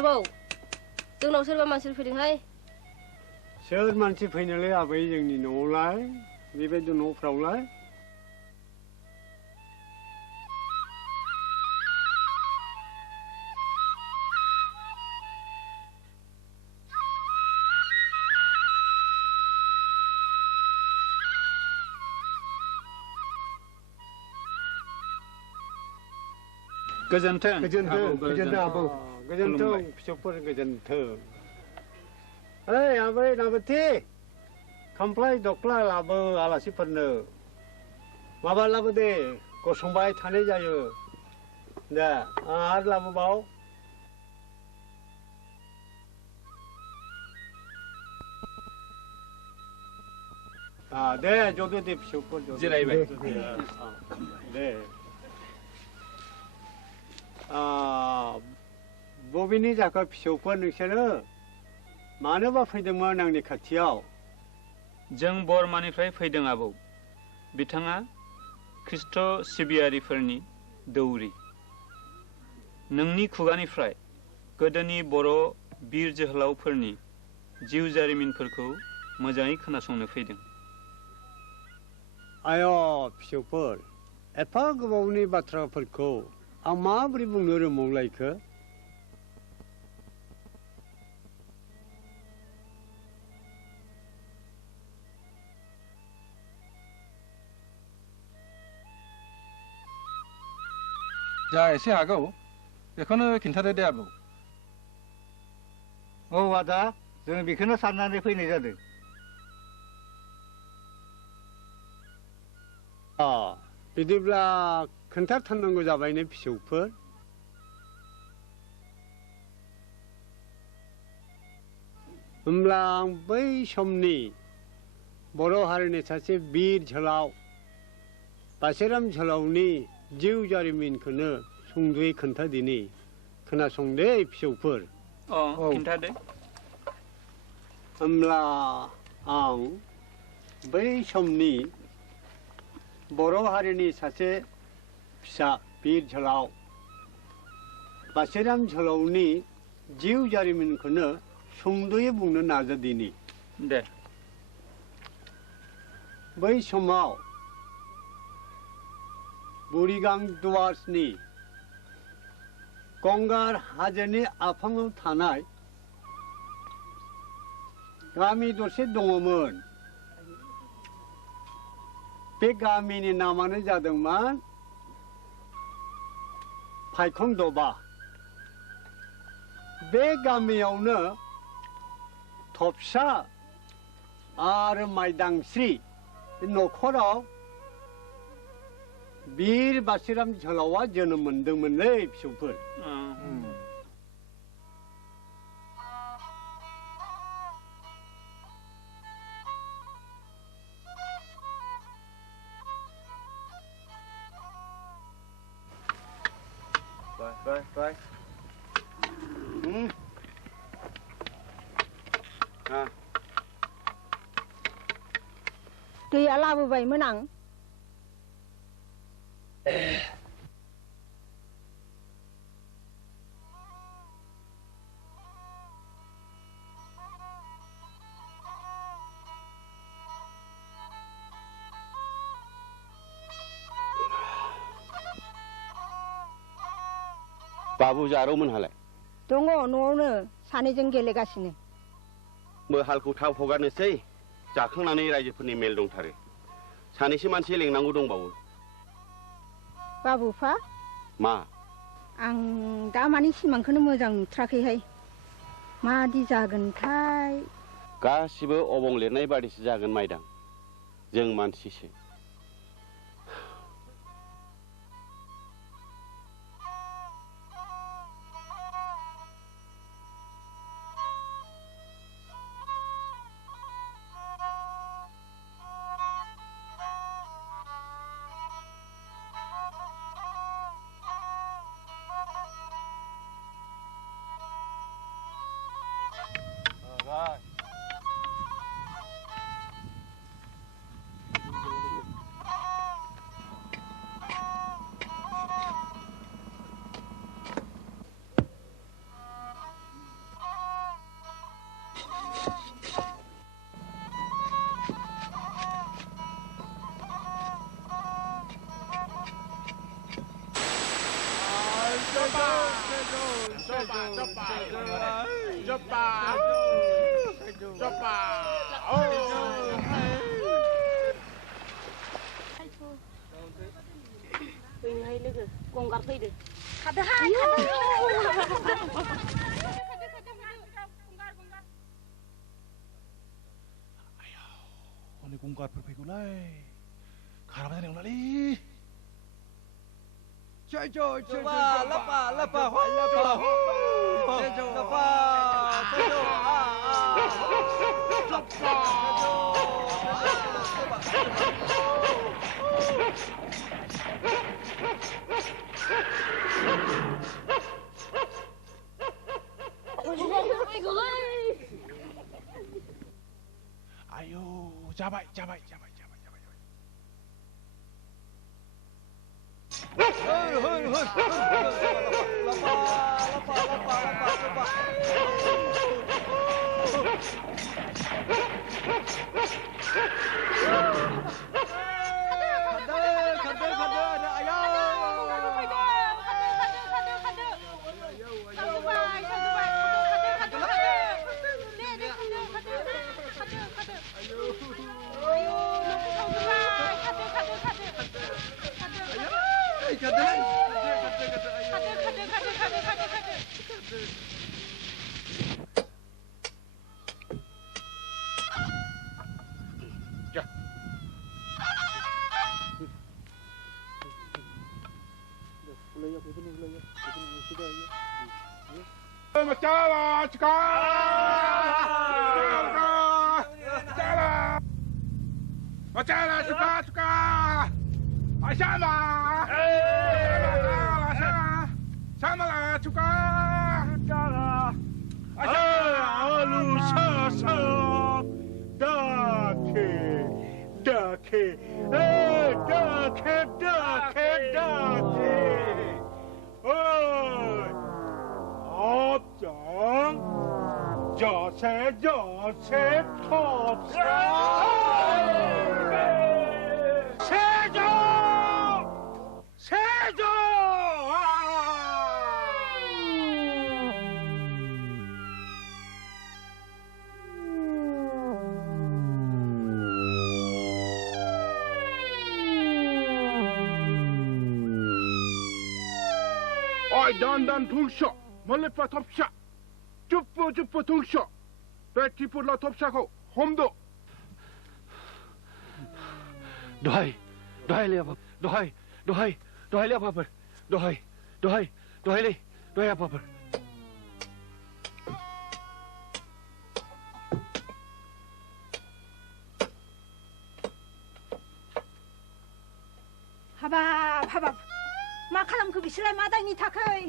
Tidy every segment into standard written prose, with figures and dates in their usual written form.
आबौ जोंनाव सोरबा मानसि फैदोंहाय सोर मानसि फैनोलै आबै जोंनि न'आवलाय बेबायदि न'फ्रावलाय गोजोन्थों आबौ गोजोन्थों फिसौफोर गोजोन्थों ओइ आबै नाबथि खामफ्लाय दख्ला लाबो आलासिफोरनो माबा लाबो दे गसंबाय थानाय जायो दे आरो लाबोबाव दे जदो दे फिसौफोर जिरायबाय दे बबेनि जाखो फिसौफोर नोंसोरो मानोबा फैदोंमोन आंनि खाथियाव जों बरमानिफ्राय फैदों आबौ बिथाङा ख्रिस्ट' सिबियारिफोरनि दौरि नोंनि खुगानिफ्राय गोदोनि बर' बिर जोहोलावफोरनि जिउ जारिमिनफोरखौ मोजाङै खोनासंनो फैदों आय' फिसौफोर एफा गोबावनि बाथ्राफोरखौ आं माबोरै बुंनो रोंबावलायखो जा एसे हागौ बेखौनो खिन्थादो दे आबौ औ आदा जों बेखौनो साननानै फैनाय जादों बिदिब्ला खोन्थाथारनांगौ जाबाय ने फिसौफोर होमब्ला आं बै समनि बर' हारिनि सासे बिर जोहोलाव बासिराम जोहोलावनि जिउ जारिमिनखौनो सुंद'यै खोन्थादिनि खोनासंदे फिसौफोर खिन्थादो होमब्ला आं बै समनि बर' हारिनि सासे फिसा बिर जोहोलाव बासिराम जोहोलावनि जिउ जारिमिनखौनो सुंद'यै बुंनो नाजादिनि दे बै समाव बुरिगां दुवार्सनि गंगार हाजोनि आफाङाव थानाय गामि दरसे दङमोन बे गामिनि नामानो जादोंमोन फायखं दबा बे गामियावनो थफसा आरो माइदांस्रि न'खराव बिर बासिराम जोहोलावा जोनोम मोनदोंमोनलै फिसौफोर बाय दैया लाबोबायमोन आं बाबु जारौमोनहालाय दङ न'आवनो सानैजों गेलेगासिनो हालखौ थाब हगारनोसै जाखांनानै रायजोफोरनि मेल दंथारो सानैसो मानसि लेंनांगौ दंबावो बाबुफा मा आं दा मानि सिमांखौनो मोजां नुथ्राखैहाय मादि जागोनथाय गासिबो अबं लिरनाय बादिसो जागोन माइदां जों मानसिसो फैनोहाय लोगो गंगार फैदो खादोहाय हनै गंगारफोर फैगौलाय खाराबा जानाय नंलालै आयौ जाबाय जाबाय जाबाय जाबाय जाबाय Dan tungsha, malepa topsha, jupu tungsha, beti pula topsha ko, homdo. Dohai le apa? Dohai le apa? Dohai le apa? हाबाब मा खालामखो बिसोरलाय मा दायनि थाखै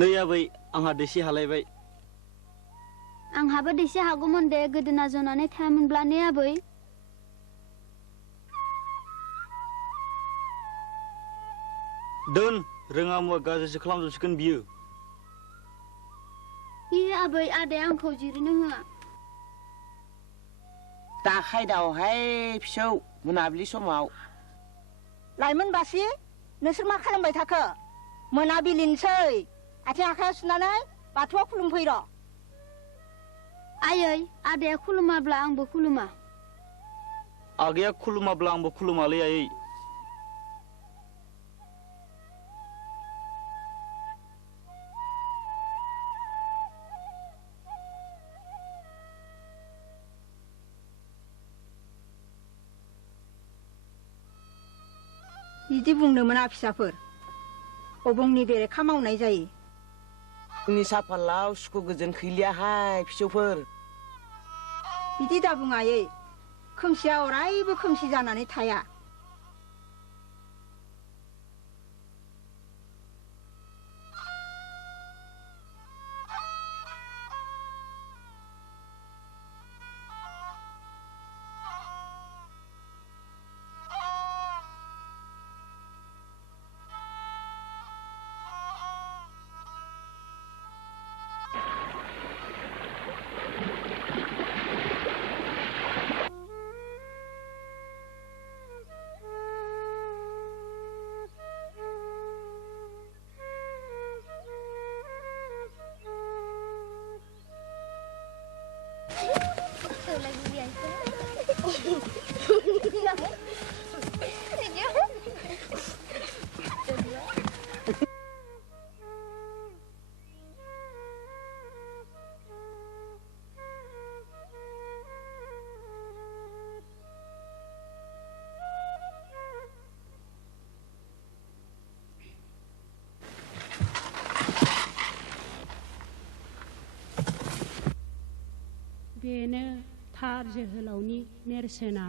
नै आबै आंहा दैसे हालायबाय आंहाबो दैसे हागौमोन दे गोदोना जनानै थायामोनब्ला ने आबै दोन रोङा मुवा गाज्रिसो खालामजोबसिगोन बियो आबै आदाया आंखौ जिरायनो होआ दा खायदावहाय फिसौ मोनाबिलि समाव लाइमोन बासि नोंसोर मा खालामबाय थाखो मोनाबिलिनोसै आथिं आखाइ सुनानै बाथौआव खुलुमफैर' आयै आदाया खुलुमाब्ला आंबो खुलुमा आगैया खुलुमाब्ला आंबो खुलुमालै आयै बिदि बुंनो मोना फिसाफोर अबंनि बेरेखा मावनाय जायो जोंनि साफालाव सुखु गोजोन खैलियाहाय फिसौफोर बिदि दा बुं आयै खोमसिया अरायबो खोमसि जानानै थाया बेनो थार जोहोलावनि नेरसोना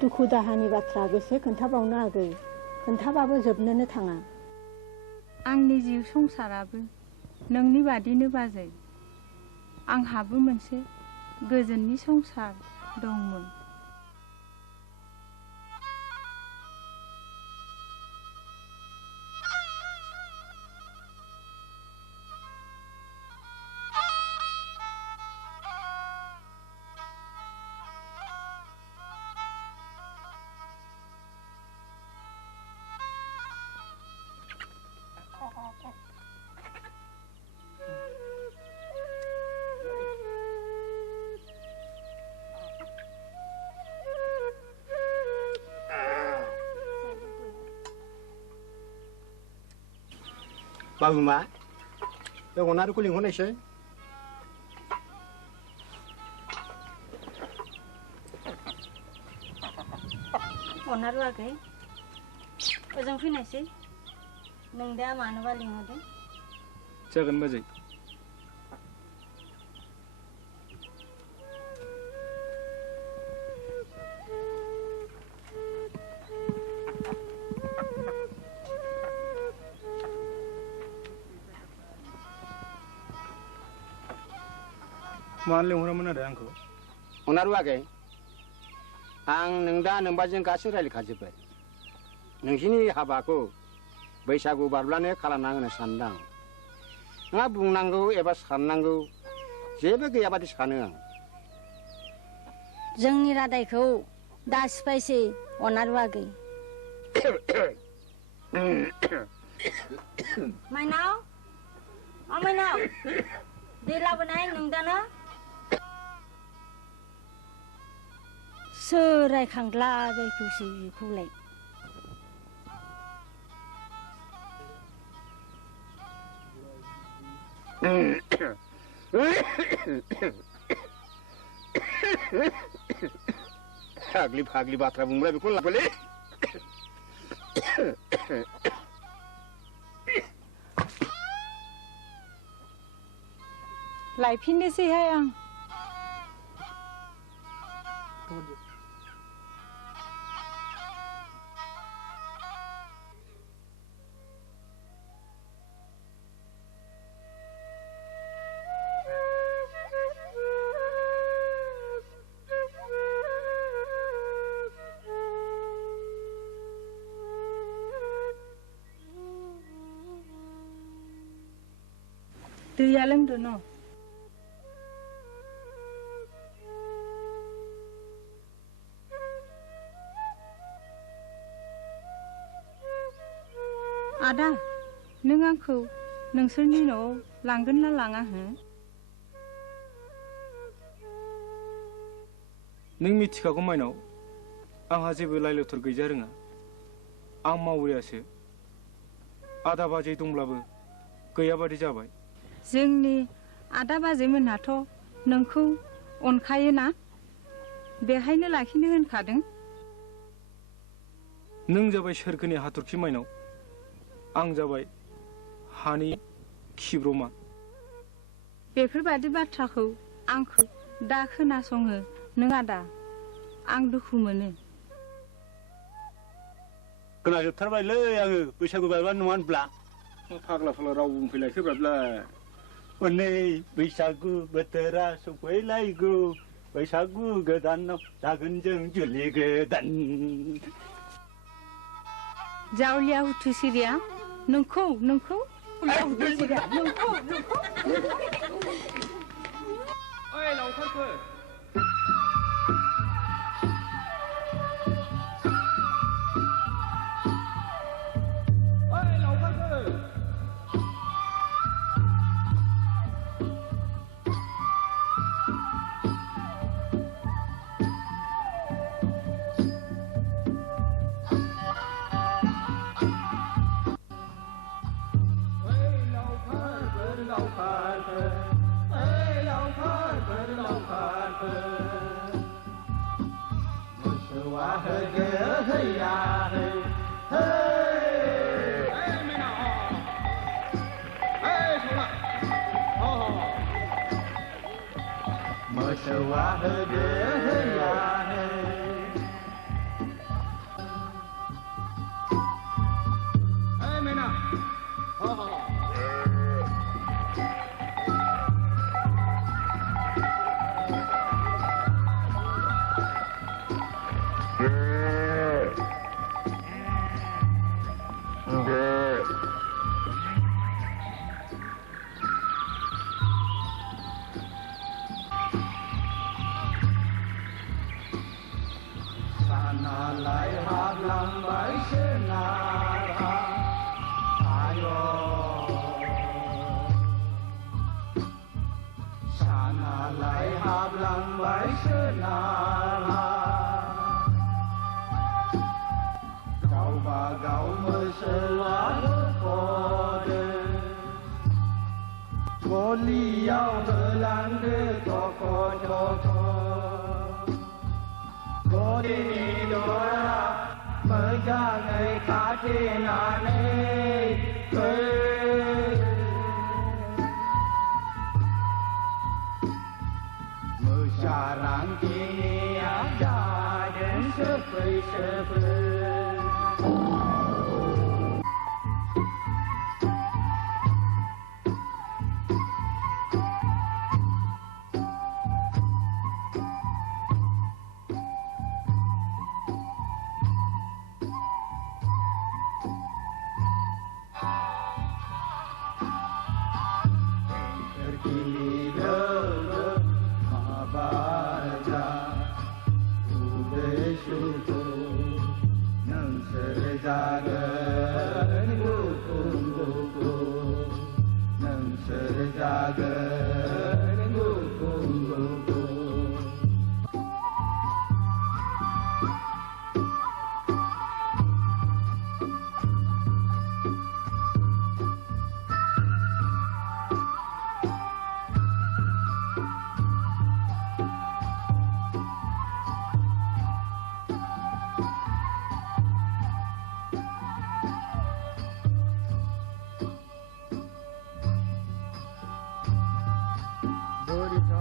दुखु दाहानि बाथ्रा बेसे खोन्थाबावनो आगै खोन्थाबाबो जोबनोनो थाङा आंनि जिउ संसाराबो नोंनि बादिनो बाजै आंहाबो मोनसे गोजोननि संसार दंमोन बाबु मा बे अनारुखौ लिंहरनायसै अनारु आगै ओजों फैनायसै नों दा मानोबा लिंहरदों जागोन बाजै मानो लेंहरामोन आरो आंखौ अनारु आगै आं नों दा नोंबाजों गासै रायज्लायखाजोब्बाय नोंसिनि हाबाखौ बैसागु बारब्लानो खालामना होनो सानदां नोंहा बुंनांगौ एबा साननांगौ जेबो गैयाबादि सानो आं जोंनि रादायखौ दा सिफायसै अनारु आगै माइनाव माइनाव दै लाबोनाय नोंदानो सोर रायखांला बायखौसै बेखौलाय फाग्लि फाग्लि बाथ्रा बुंब्ला बेखौ लाबोलै लायफिननोसैहाय आं दैया लोंदो न आदा नों आंखौ नोंसोरनि न'आव लांगोन ना लाङा हो नों मिथिखागौ माइनाव आंहा जेबो लाइ लथर गैजा रोङा आं मावरियासो आदा बाजै दंब्लाबो गैयाबादि जाबाय जोंनि आदा बाजैमोनहाथ' नोंखौ अनखायोना बेहायनो लाखिनो होनखादों नों जाबाय सोरगोनि हाथरखि माइनाव आं जाबाय हानि खिब्रमा बेफोरबादि बाथ्राखौ आंखौ दा खोनासङो नों आदा आं दुखु मोनो खोनाजोबथारबायलै आङो बैसागु बायबा नङा होनब्ला फाग्ला फाग्ला राव बुंफैलायसो ब्राब्ला हनै बैसागु बोथोरा सफैलायगौ बैसागु गोदानाव जागोन जों जुलि गोदान जावलिया हुथु सिरिया नोंखौ ओइ लावखारफोर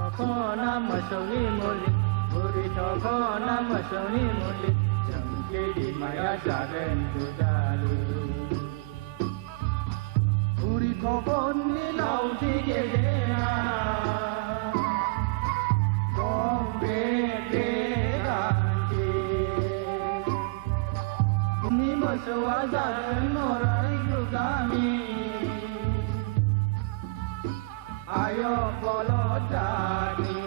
थखना मोसौनि मुलि बुरि थखना मोसौनि मुलि जोंनि बिमाया जागोन दुदालि बुरि थखननि लावथि गेदेरा दं बे गान्थि बुनि मोसौआ जागोन नराय दुगामि आयो बलदानि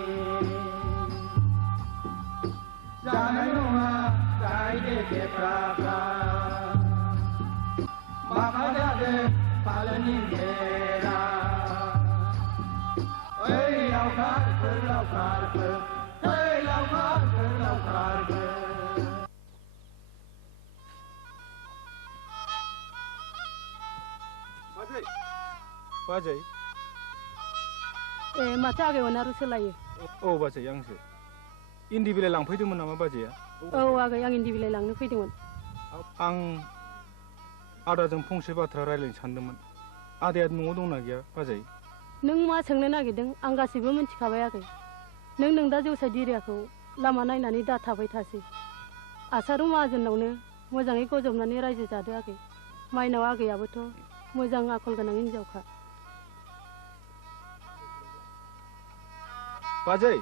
जानाय नङा गायदे गेफ्राफ्रा माखा जादों फालोनि बेरा ओइ लावखारफोर लावखारफोर ओइ लावखारफोर लावखारफोर बाजै ए माथो आगैमोन आरो सोलायो औ बाजै आंसो इन्दि बिलाइ लांफैदोंमोन नामा बाजैया औ आगै आं इन्दि बिलाइ लांनो फैदोंमोन आं आदाजों फंसे बाथ्रा रायज्लायनो सानदोंमोन आदाया न'आव दंना गैया बाजै नों मा सोंनो नागिरदों आं गासैबो मिन्थिखाबाय आगै नों दा जौसाय दिरियाखौ लामा नायनानै दा थाबाय थासै आसारु माहाजोनावनो मोजाङै गजबनानै रायजो जादो आगै माइनाव आगैयाबोथ' मोजां आखल गोनां हिनजावखा बाजै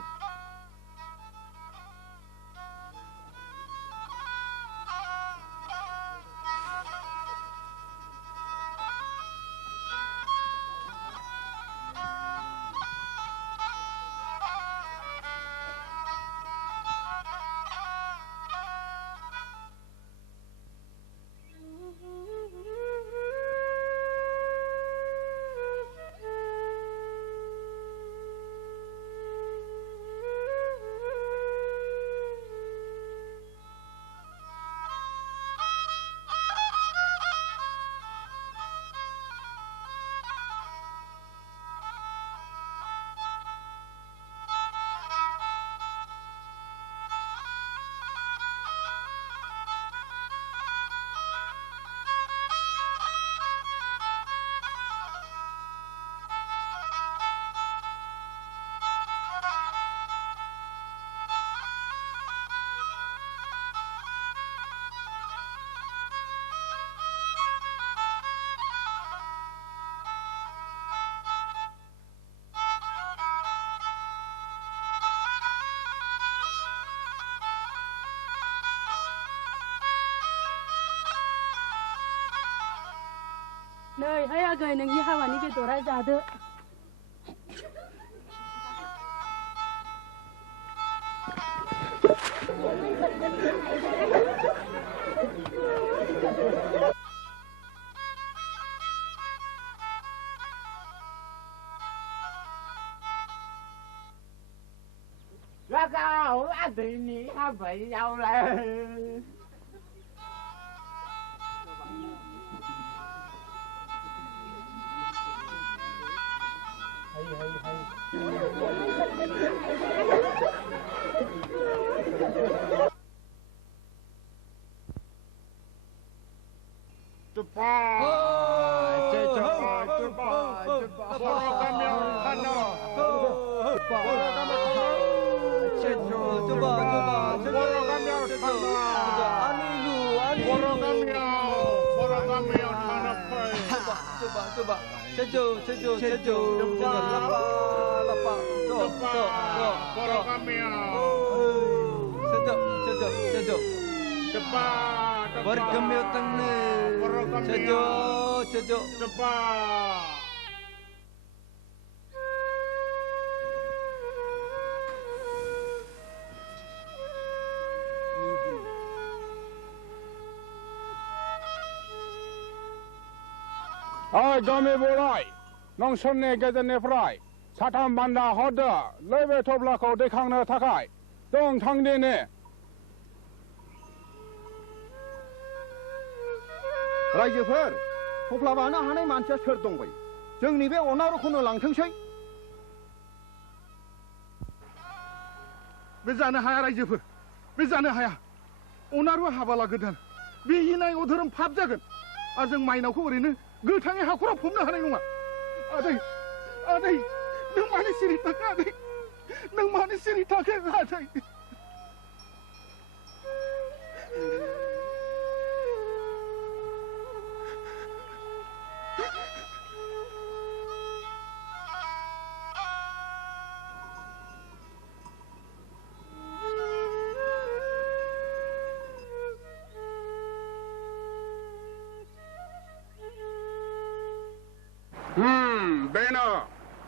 नै हाय आगै नोंनि हाबानि बेदरा जादो Ragao adini habayao la गामि बोराय नोंसोरनि गेजेरनिफ्राय साथाम बान्दा हरदो लैबे थब्लाखौ दैखांनो थाखाय जों थांदिनि रायजोफोर थफ्ला बानो हानाय मानसिया सोर दंबाय जोंनि बे अनारुखौनो लांथोंसै बे जानो हाया रायजोफोर बे जानो हाया अनारु हाबाला गोदान बे हिनाय अधोरोम फाब जागोन आरो जों माइनावखौ ओरैनो गोथाङै हाखराव फबनो हानाय नङा आदै आदै नों मानो सिरि थाखो आदै मानो सिरि थाखो आदै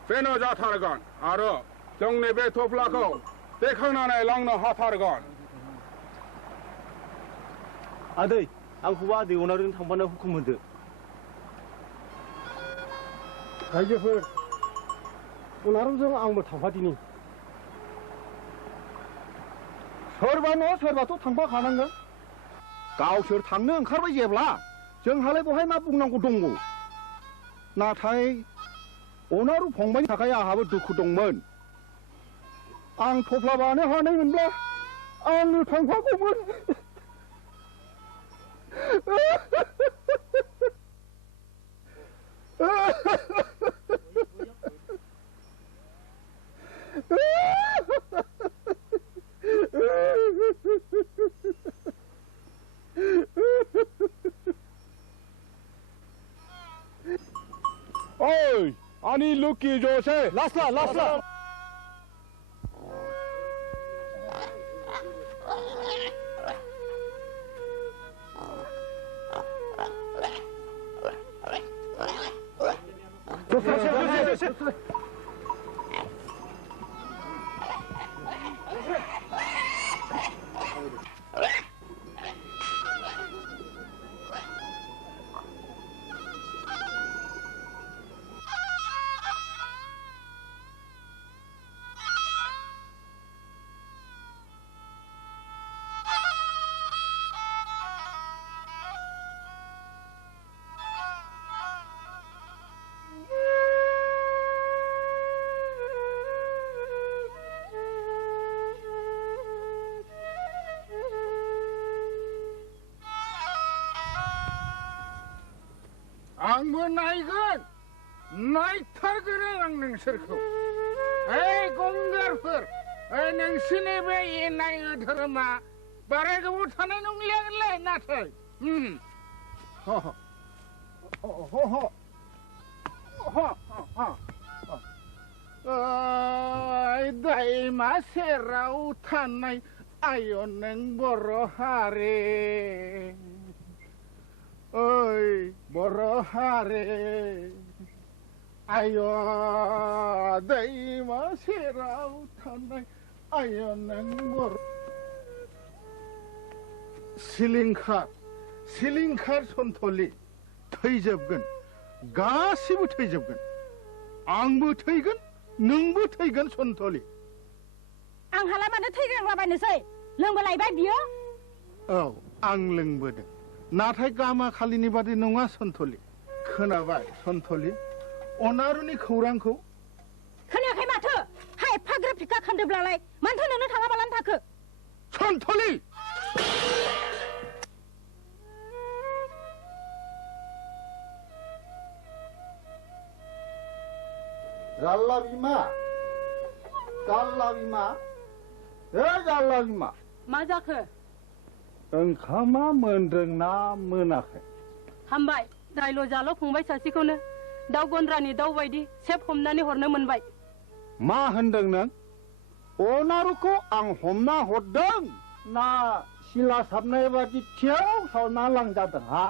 बेनो जाथारगोन आरो जोंनि बे थफ्लाखौ दैखांनानै लांनो हाथारगोन आदै आंखौबो आदै अनारिजों थांफानो हुकुम होदो रायजोफोर अनारजों आंबो थांफादिनि सोरबा न' सोरबाथ' थांफाखानांगोन गावसोर थांनो ओंखारबाय जेब्ला जोंहालाय बहाय मा बुंनांगौ दंबावो नाथाय अनारु फंबायनि थाखाय आंहाबो दुखु दंमोन आं थफ्ला बानो हानायमोनब्ला आंनो थांफागौमोन ओइ आनी लुकी जोसे लास्ला लास्ला आंबो नायगोन नायथारगोन आं नोंसोरखौ ओइ गंगारफोर ओइ नोंसिनि बे इनाय धोरोमा बारा गोबाव थानाय नंलियालै नाथाय दैमा सेराव थानाय आय नों बर' हारि ओइ बर' हारि आय दैमा सेराव थानाय आय नों बर' सिलिंखार सन्थलि थैजोबगोन गासिबो थैजोबगोन आंबो थैगोन नोंबो थैगोन सन्थलि आंहालाय मानो थैग्रांलाबायनोसै लोंबोलायबाय बियो औ आं लोंबोदों नाथाय गामा खालिनि बादि नङा सन्थलि खोनाबाय सन्थलि अनारुनि खौरांखौ खोनायाखै माथो हा एफाग्राब फिखा खान्दोब्लालाय मानोथो नोंनो थाङाबालानो थाखो सन्थलि जाल्ला बिमा मा जाखो ओंखामा मोनदोंना मोनाखै हामबाय दाइल' जाल' फंबाय सासेखौनो दाउ गन्द्रानि दाउ बायदि सेब हमनानै हरनो मोनबाय मा होनदों नों अनारुखौ आं हमना हरदों ना सिला साबनाय बादि थियाव सावना लांजादों हा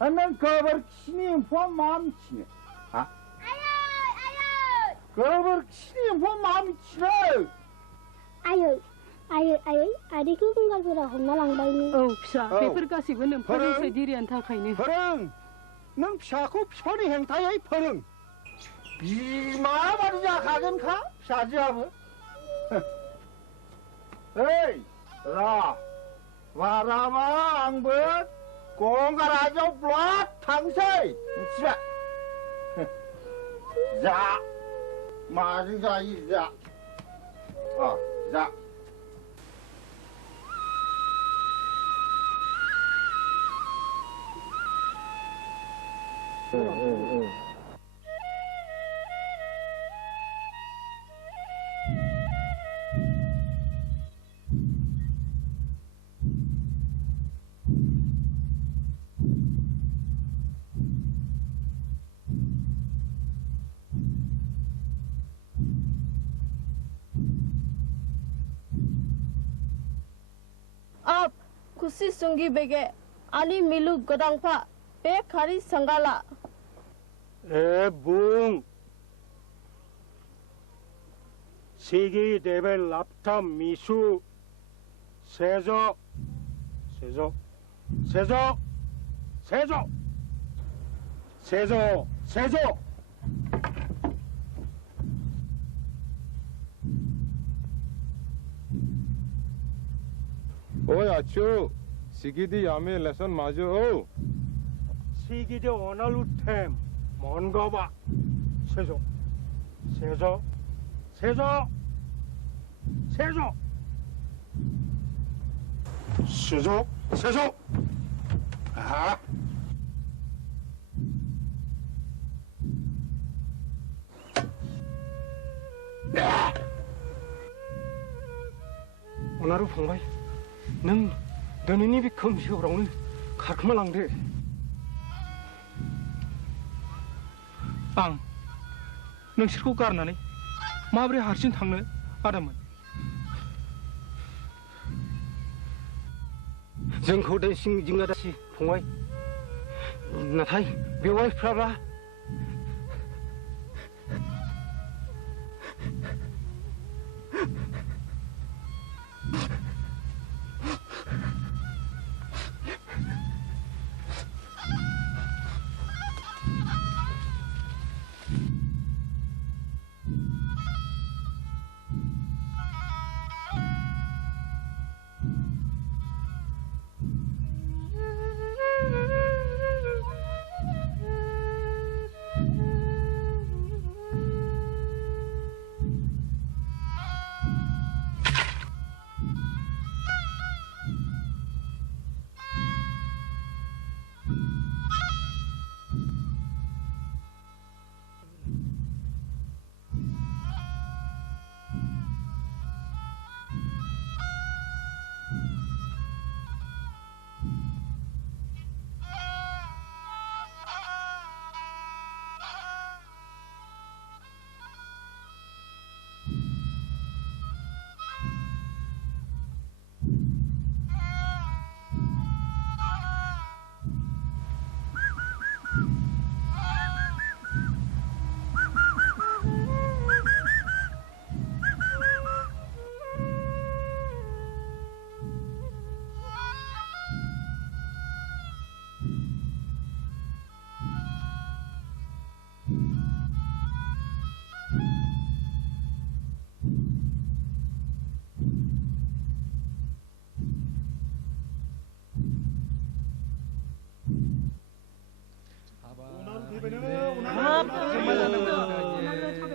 नों गोबोरखिनि एम्फौआ मा मिथिनो हा गोबोरखिनि एम्फौआ मा मिथिनो आयै आदैखौ गंगारफोरा हमना लांबायनो औ फिसा बेफोर गासैबो नोंफोरनिफ्राय दिरियानो थाखायनो फोरों नों फिसाखौ बिफानि हेंथायै फोरों बिमा बादि जाखागोनखा फिसाजोआबो ओइ बाराबा आंबो गंगार राजायाव ब्लद थांसै मिथिबाय जा माजों जायो जा जा खुसि संगी बेगे आनी मिलु गदांफा बे खारी संगाला ए बुं सिगी देबे लापथा मिसु सेजो सेजो सेजो सेजो सेजो सेजो 오이 아추 시기디 야메 레슨 마저 시기디 오날루템 뭔가봐 세조 세조 세조 세조 세조 세조 아 오나루 फंबाय नों दिनैनि बे खोमसि हरावनो खारखोमा लांदो आं नोंसोरखौ गारनानै माबोरै हारसिं थांनो आदामोन जोंखौ दासिम जिंगा दासि फंबाय नाथाय बेवाइफ्राब्ला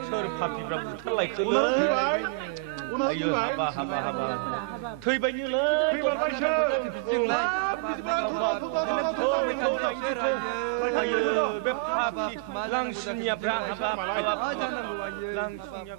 सोर पापिफ्रा बुथारलायखोलै आयो हाबा हाबा हाबा थैबायनोलै आयो बे पापि लांसिनियाफ्रा हाबा लांसिनिया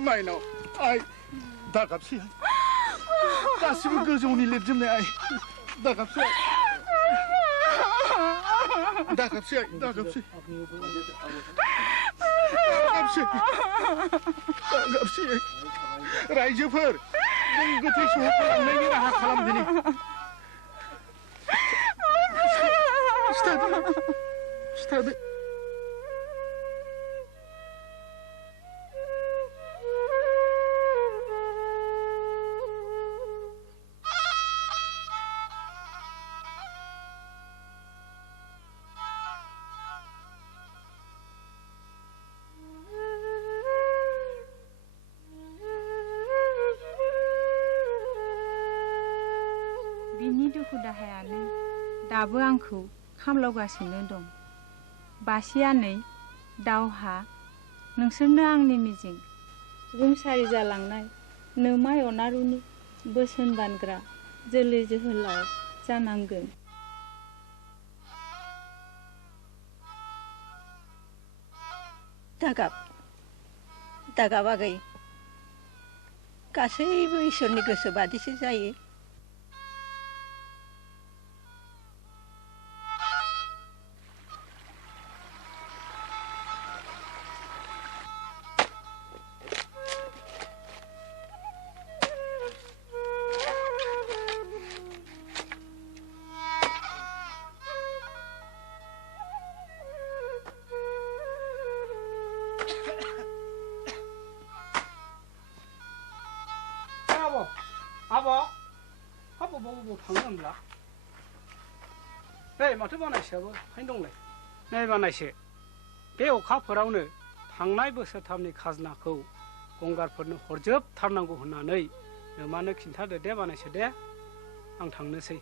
माइनाव आइ दागाबसै गासिबो गोजौनि लिरजोबनाय आइ दागाबसै दागाबसै आइ दागाबसै गाबसै रायजोफोर जों गोथै सहलांनायनि राहा खालामदिनि खिथादो बिनि दुखु दाहायानो दाबो आंखौ खामलावगासिनो दं बासिया नै दावहा नोंसोरनो आंनि मिजिं रुंसारि जालांनाय नोमा अनारुनि बोसोन बानग्रा जोलै जोहोलाव जानांगोन दागाब आगै गासैबो इसोरनि गोसो बादिसो जायो माथो बानायसेयाबो हाय दंलाय नै बानायसे बे अखाफोरावनो थांनाय बोसोरथामनि खाजोनाखौ गंगारफोरनो हरजोबथारनांगौ होननानै नोमानो खिन्थादो दे बानायसे दे आं थांनोसै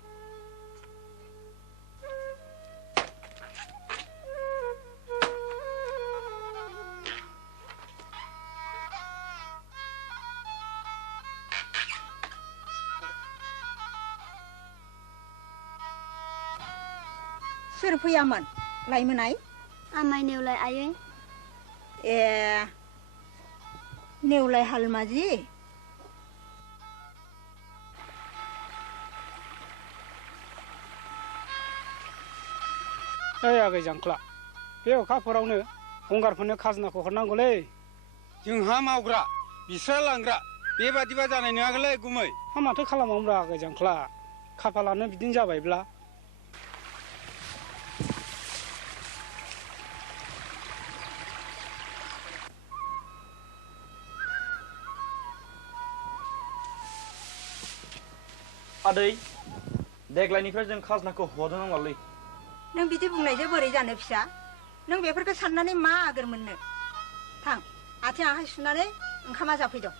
सोर फैयामोन लायमोनाय आमाय नेवलाय आयै ए नेवलाय हालमाजि ओइ आगै जांख्ला बे अखाफोरावनो गंगारफोरनो खाजोनाखौ हरनांगौलै जोंहा मावग्रा बिस्रा लांग्रा बेबादिबा जानाय नङागोनलै गुमै माथो खालामावब्रा आगै जांख्ला खाफालानो बिदिनो जाबायब्ला आदै देग्लायनिफ्राय जों खाजोनाखौ हरनो नांलालै नों बिदि बुंनायजों बोरै जानो फिसा नों बेफोरखौ साननानै मा आगोर मोननो थां आथिं आखाइ सुनानै ओंखामा जाफैदो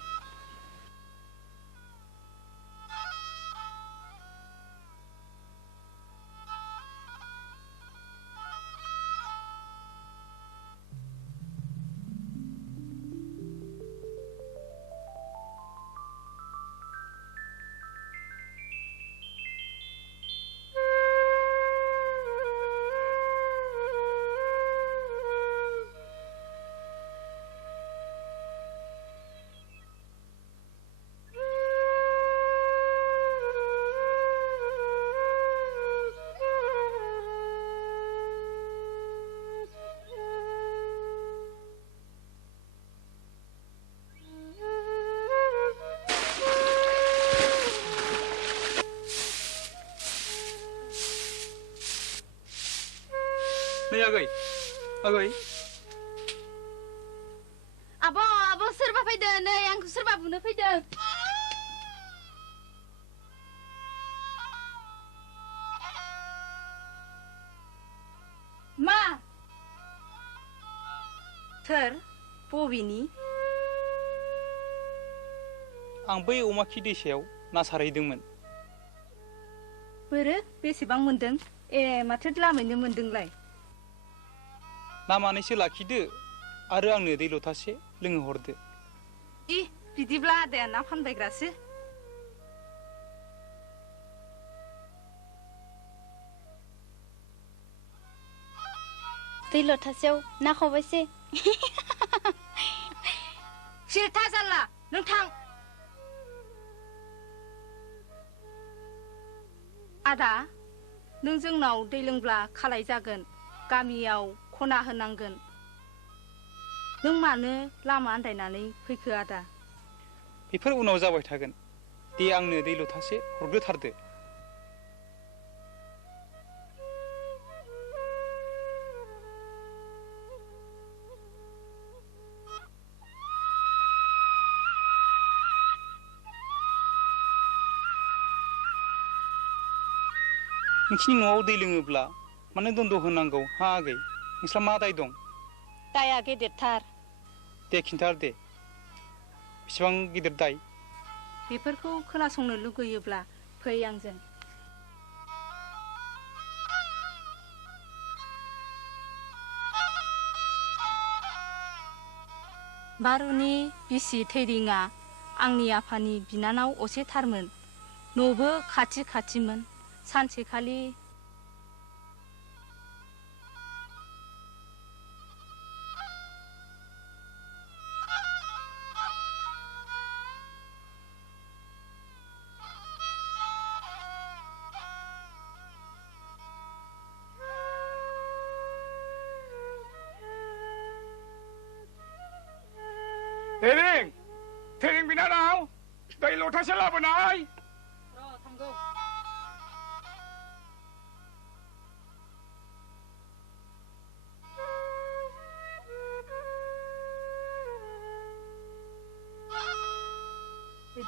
नै आगै आगै आब' सोरबा फैदों नै आंखौ सोरबा बुनो फैदों मा सोर बबेनि आं बै अमा खि दैसायाव ना सारहैदोंमोन बोरो बेसेबां मोनदों ए माथो द्लामैनो मोनदोंलाय ना मानैसो लाखिदो आरो आंनो दै लथासे लोंहो हरदो बिदिब्ला आदाया ना फानबायग्रासो दै लथासेयाव ना खबाइसे सिरथा जारला नों थां आदा नों जोंनाव दै लोंब्ला खालाय जागोन गामियाव खना होनांगोन नों मानो लामा आन्दायनानै फैखो आदा? बेफोर उनाव जाबाय थागोन। दे आंनो दै लथासे हरग्रोथारदो। नोंसिनि न'आव दै लोङोब्ला मानो दन्द होनांगौ हा आगै? नोंस्रा मा दाय दं? दाया गेदेरथार। दे खिन्थार दे, बेसेबां गिदिर दाय? बेफोरखौ खोनासंनो लुगैयोब्ला फै आंजों। बारुनि बिसि थैरिङा आंनि आफानि बिनानाव असेथारमोन। न'बो खाथि खाथिमोन। सानसेखालि थेरिं बिनानाव दै लथासे लाबोनाय। थांगौ।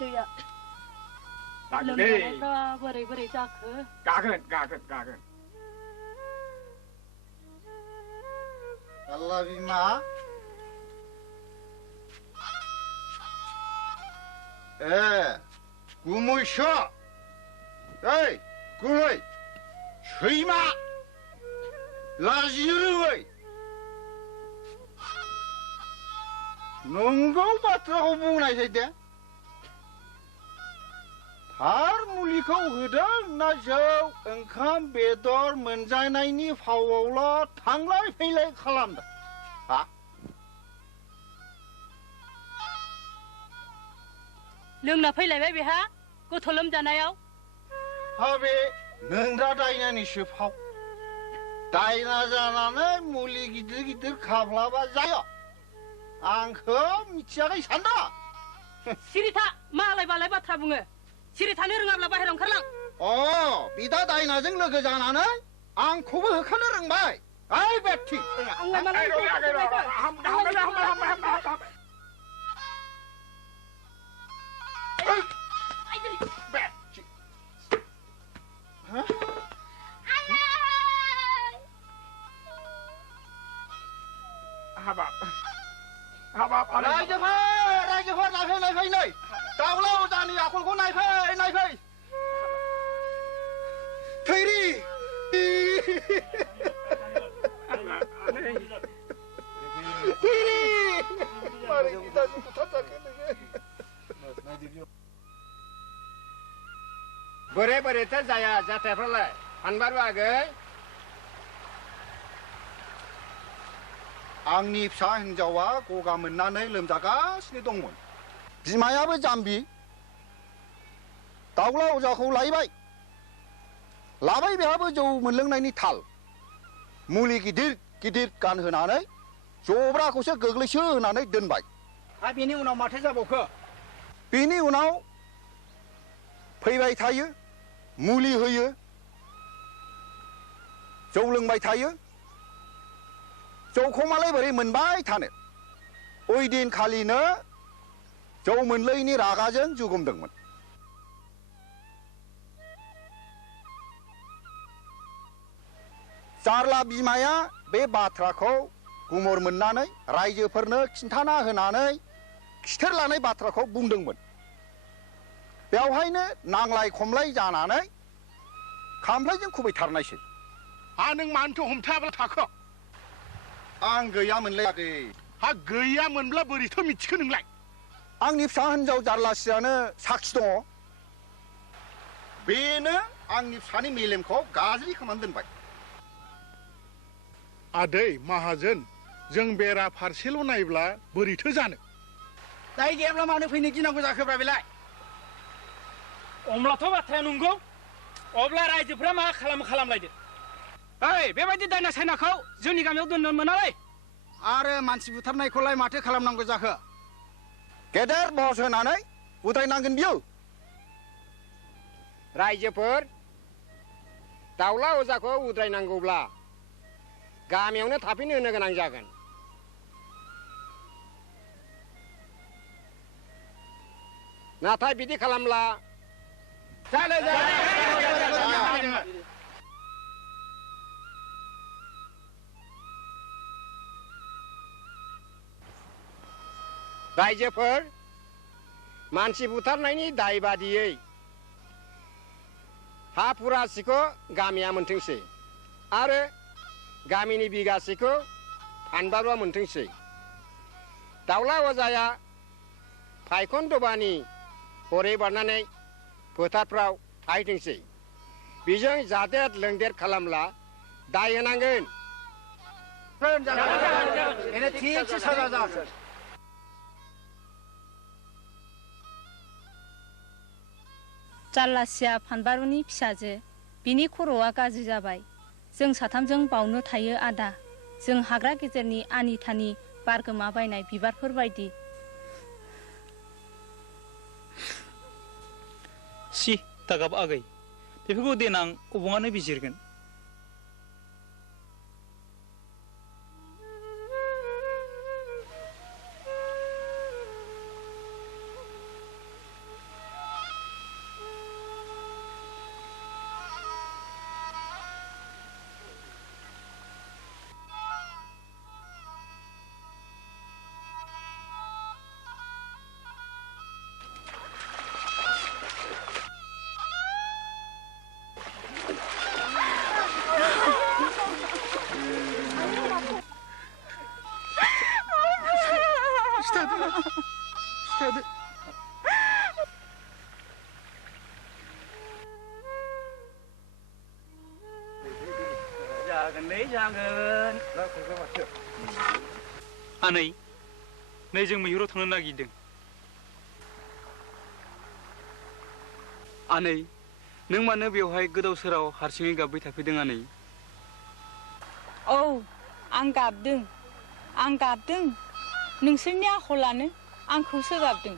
दैया लोमजानायफ्रा बोरै बोरै जाखो? गागोन गागोन गागोन। अल्लाह बिमा गुमैसो ओइ गुमै सैमा लाजिनो रोङै नंगौ बाथ्राखौ बुंनायसै दे थार मुलिखौ होदों ना जौ ओंखाम बेदर मोनजानायनि फावआवल' थांलाय फैलाय खालामदों हा? लोंना फैलायबाय बेहा गथ' लोमजानायाव। हाबे नोंदा दायनानिसो फाव दायना जानानै मुलि गिदिर गिदिर खाब्लाबा जायो आंखौ मिथियाखै सानदा? सिरिथा मालाय बालाय बाथ्रा बुङो। सिरि थानो रोङाब्ला बाहेरायाव ओंखारलां। बिदा दायनाजों लोगो जानानै आंखौबो होखानो रोंबाय। ओइ बेथि रायजोफोर नायफै नै दाउला अजानि आखलखौ नायफै नायफै थैरि बोरै बोरैथो जाया जाथायफ्रालाय फानबारु आगै? आंनि फिसा हिन्जावा गगा मोननानै लोमजागासिनो दंमोन। बिमायाबो जाम्बि दाउला अजाखौ लायबाय लाबाय बेहाबो जौ मोनलोंनायनि थाल मुलि गिदिर गिदिर गानहोनानै जब्राखौसो गोग्लैसो होनानै दोनबाय। बेनि उनाव माथो जाबावखो? बेनि उनाव फैबाय थायो मुलि होयो जौ लोंबाय थायो जौखौ मालाय बोरै मोनबाय थानो ओइ दिनखालिनो जौ मोनलोयैनि रागाजों जुगुमदोंमोन। जारला बिमाया बे बाथ्राखौ गुमुर मोननानै रायजोफोरनो खिन्थाना होनानै खिथेर लानाय बाथ्राखौ बुंदोंमोन। बेवहायनो नांलाय खमलाय जानानै खामफ्लायजों खुबैथारनायसै। नों मानोथो हमथायाब्ला थाखो? आं गैयामोनलै आगै। गैयामोनब्ला बोरैथो मिथिखो नोंलाय? आंनि फिसा हिन्जाव जारलासियानो साखि दङ। बेनो आंनि फिसानि मेलेमखौ गाज्रि खालामनानै दोनबाय। आदै माहाजोन जों बेरा फारसेल' नायब्ला बोरैथो जानो? दाय गैयाब्ला मानो फैनो गिनांगौ जाखोब्रा बेलाय? अमलाथ' बाथ्राया नंगौ। अब्ला रायजोफ्रा मा खालामलायदो? ओइ बेबायदि दायना सायनाखौ जोंनि गामियाव दोननो मोनालै। आरो मानसि बुथारनायखौलाय माथो खालामनांगौ जाखो गेदेर बहस होनानै उद्रायनांगोन बियो रायजोफोर दाउला अजाखौ उद्रायनांगौब्ला गामियावनो थाफैनो होनो गोनां जागोन नाथाय बिदि खालामब्ला रायजोफोर मानसि बुथारनायनि दाय बादियै हा फुरासेखौ गामिया मोनथोंसै आरो गामिनि बिगासेखौ फानबारुआ मोनथोंसै दाउला अजाया फायखन दबानि हरै बारनानै फोथारफ्राव थाहैथोंसै बेजों जादेर लोंदेर खालामब्ला दाय होनांगोन थिगसे साजा जागोन जाल्लासिया फानबारुनि फिसाजो बिनि खर'आ गाज्रि जाबाय जों साथामजों बावनो थायो आदा जों हाग्रा गेजेरनि आनि थानि बारगोमा बायनाय बिबारफोर बायदि सि दागाब आगै बेफोरखौ देनां अबङानो बिजिरगोन आनै नै जों मैहुराव थांनो नागिरदों आनै नों मानो बेवहाय गोदाव सोराव हारसिङै गाबबाय थाफैदों आनै औ आं गाबदों नोंसोरनि आखलानो आंखौसो गाबदों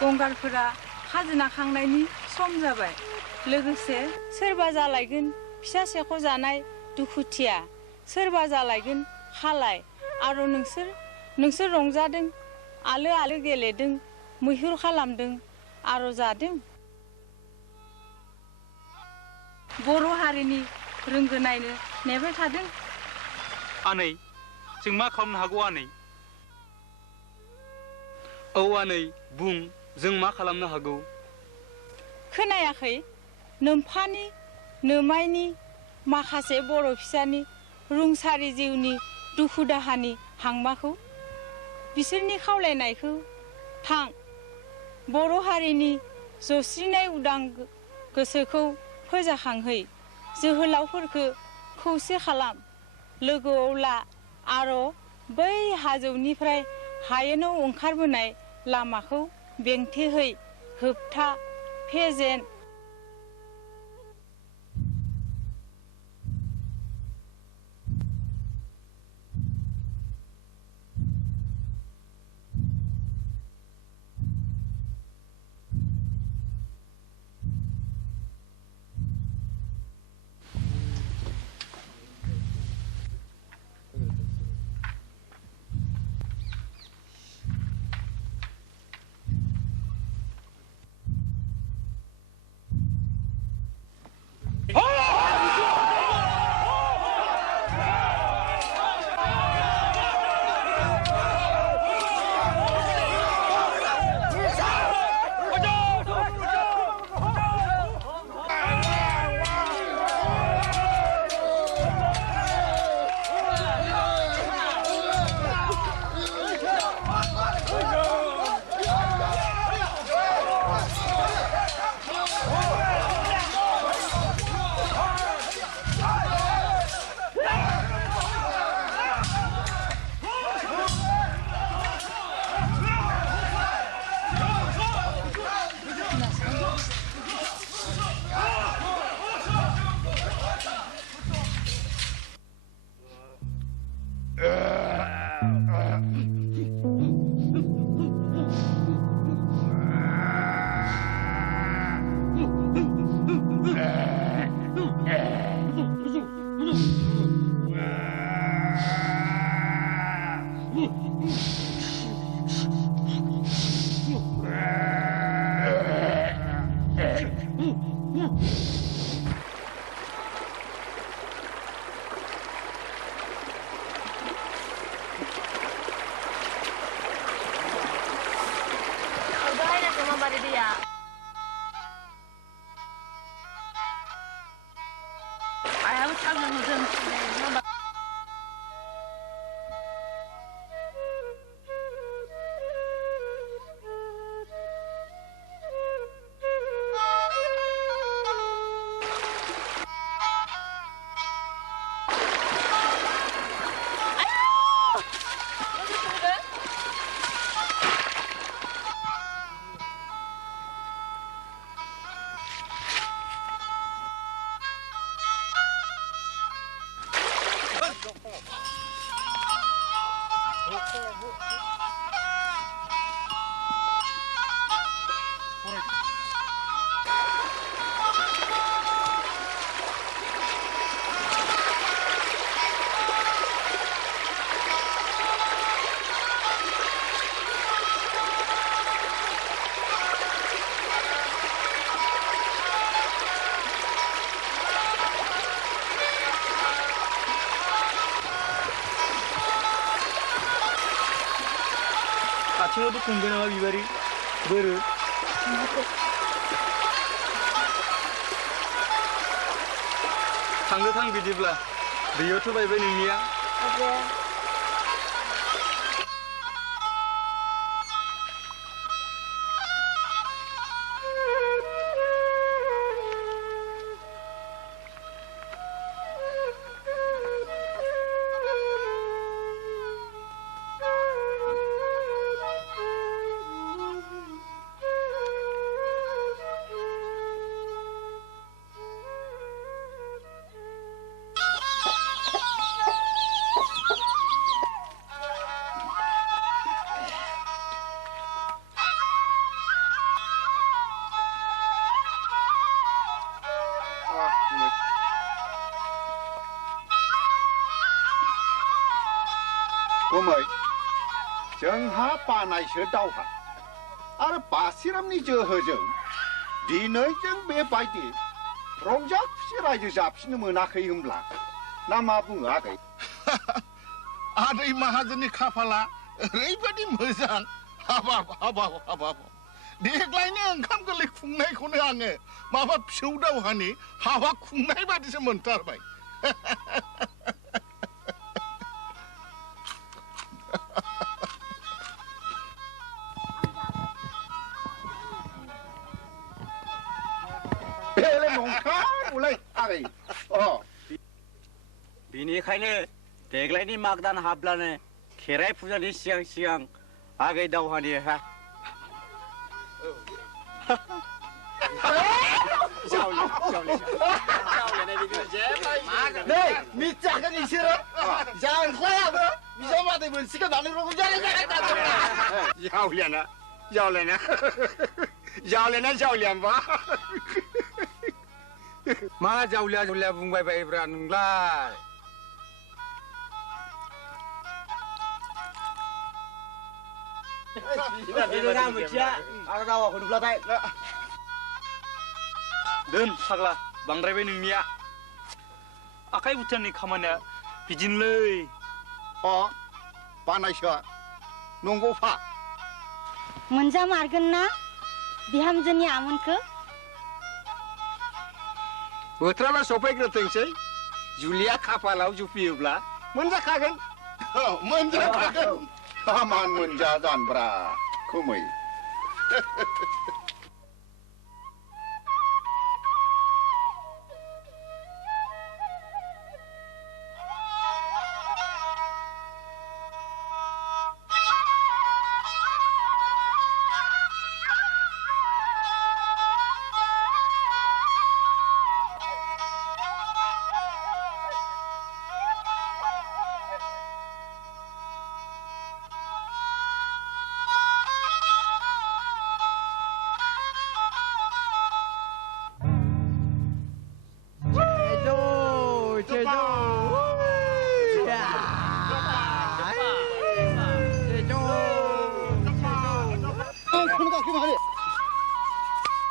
गंगारफोरा खाजोना खांनायनि सम जाबाय लोगोसे सोरबा जालायगोन फिसा सेख' जानाय दुखुथिया सोरबा जालायगोन खालाय आरो नोंसोर रंजादों आलो आलो गेलेदों मैहुर खालामदों आरो जादों बर' हारिनि रोंगोनायनो नेबाय थादों आनै जों मा खालामनो हागौ आनै औ आनै बुं जों मा खालामनो हागौ खोनायाखै नोम्फानि नोमाइनि माखासे बर' फिसानि रुंसारि जिउनि दुखु दाहानि हांमाखौ बिसोरनि खावलायनायखौ थां बर' हारिनि जस्रिनाय उदां गोसोखौ फोजाखांहै जोहोलावफोरखौ खौसे खालाम लोगोआव ला आरो बै हाजोनिफ्राय हायेनाव ओंखारबोनाय लामाखौ बेंथेहै होबथा फेजेन 아유 참 무슨 아침에도 공개나와 위발이 뭐를 थांनो बिदिब्ला दैयावथ' बायबाय नोंनिया गुमै जोंहा बानायसो दावहा आरो बासिरामनि जोहोजों दिनै जों बेबायदि रंजा खुसि रायजो जाफिननो मोनाखै होनब्ला ना मा बुङो आगै आदै माहाजोननि खाफाला ओरैबायदि मोजां हाबाब हाबाब हाबाब देग्लायनि ओंखाम गोरलै खुंनायखौनो आङो माबा फिसौ दावहानि हाबा खुंनाय बादिसो मोनथारबाय बिनिखायनो देग्लायनि माग दान हाबब्लानो खेराइ फुजानि सिगां सिगां आगै दावहानि हा नै मिथियाखै नोंसोरो जांख्लायाबो बिजामादै मोनसेखौ दानो रखम जावलियानबा मा जावलिया जावलिया बुंबाय बायब्रा नोंलाय दोन फाग्ला बांद्रायबाय नोंनिया आखाइ भुटाननि खामानिया बिदिनोलै बानायसोआ नंगौ फा मोनजामारगोन ना बिहामजोनि आमोनखौ बोथोराबा सफैग्रोथोंसै जुलिया खाफालाव जुफियोब्ला मोनजाखागोन मोनजाखागोन हामान मोनजा जानब्रा खोमै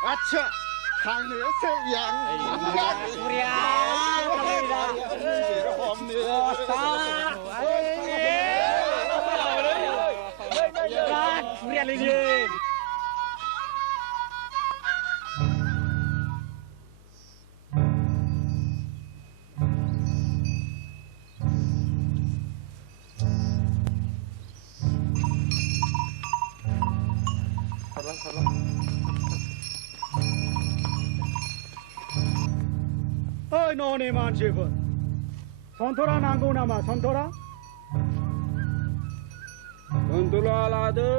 아차 하늘에서 양양 수랴 ओइ न'नि मानसिफोर सन्थरा नांगौ नामा सन्थरा सन्थरा लादो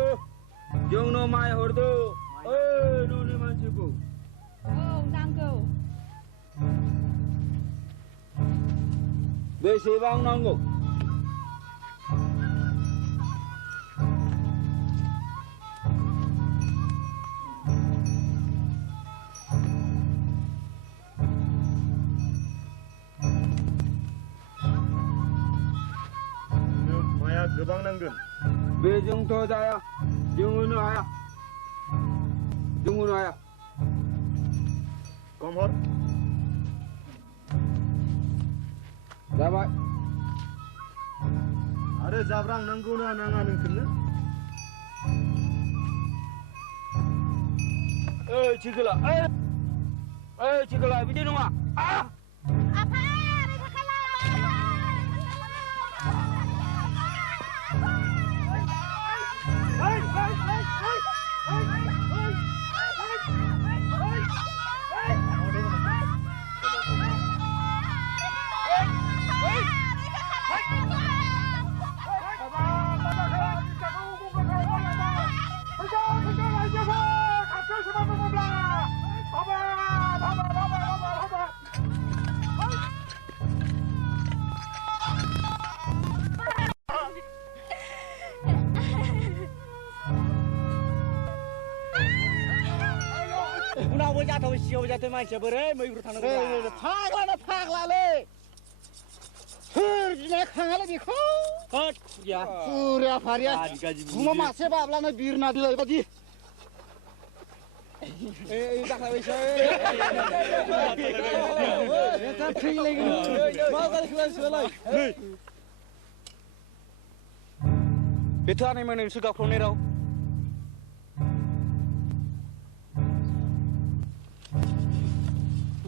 जोंनो माइ हरदो ओइ न'नि मानसिखौ औ नांगौ बेसेबां नांगौ गोबां नांगोन बेजोंथ' जाया जों होनो हाया खम हर जाबाय आरो जाब्रां नांगौना नाङा नोंसोरनो ओइ थिखोला बिदि नङा उनावबो जाथाव सिगाङाव जाथाव मानसिया बोरै मैब्रु थांनांगौ फाग्लालै सोर गिनाय खाङालै बेखौ खुरिया फारिया गुमा मासे बाब्लानो बिरना दिलाय बादि बेथ' आनायमोन नोंसोर गावख्रावनाय राव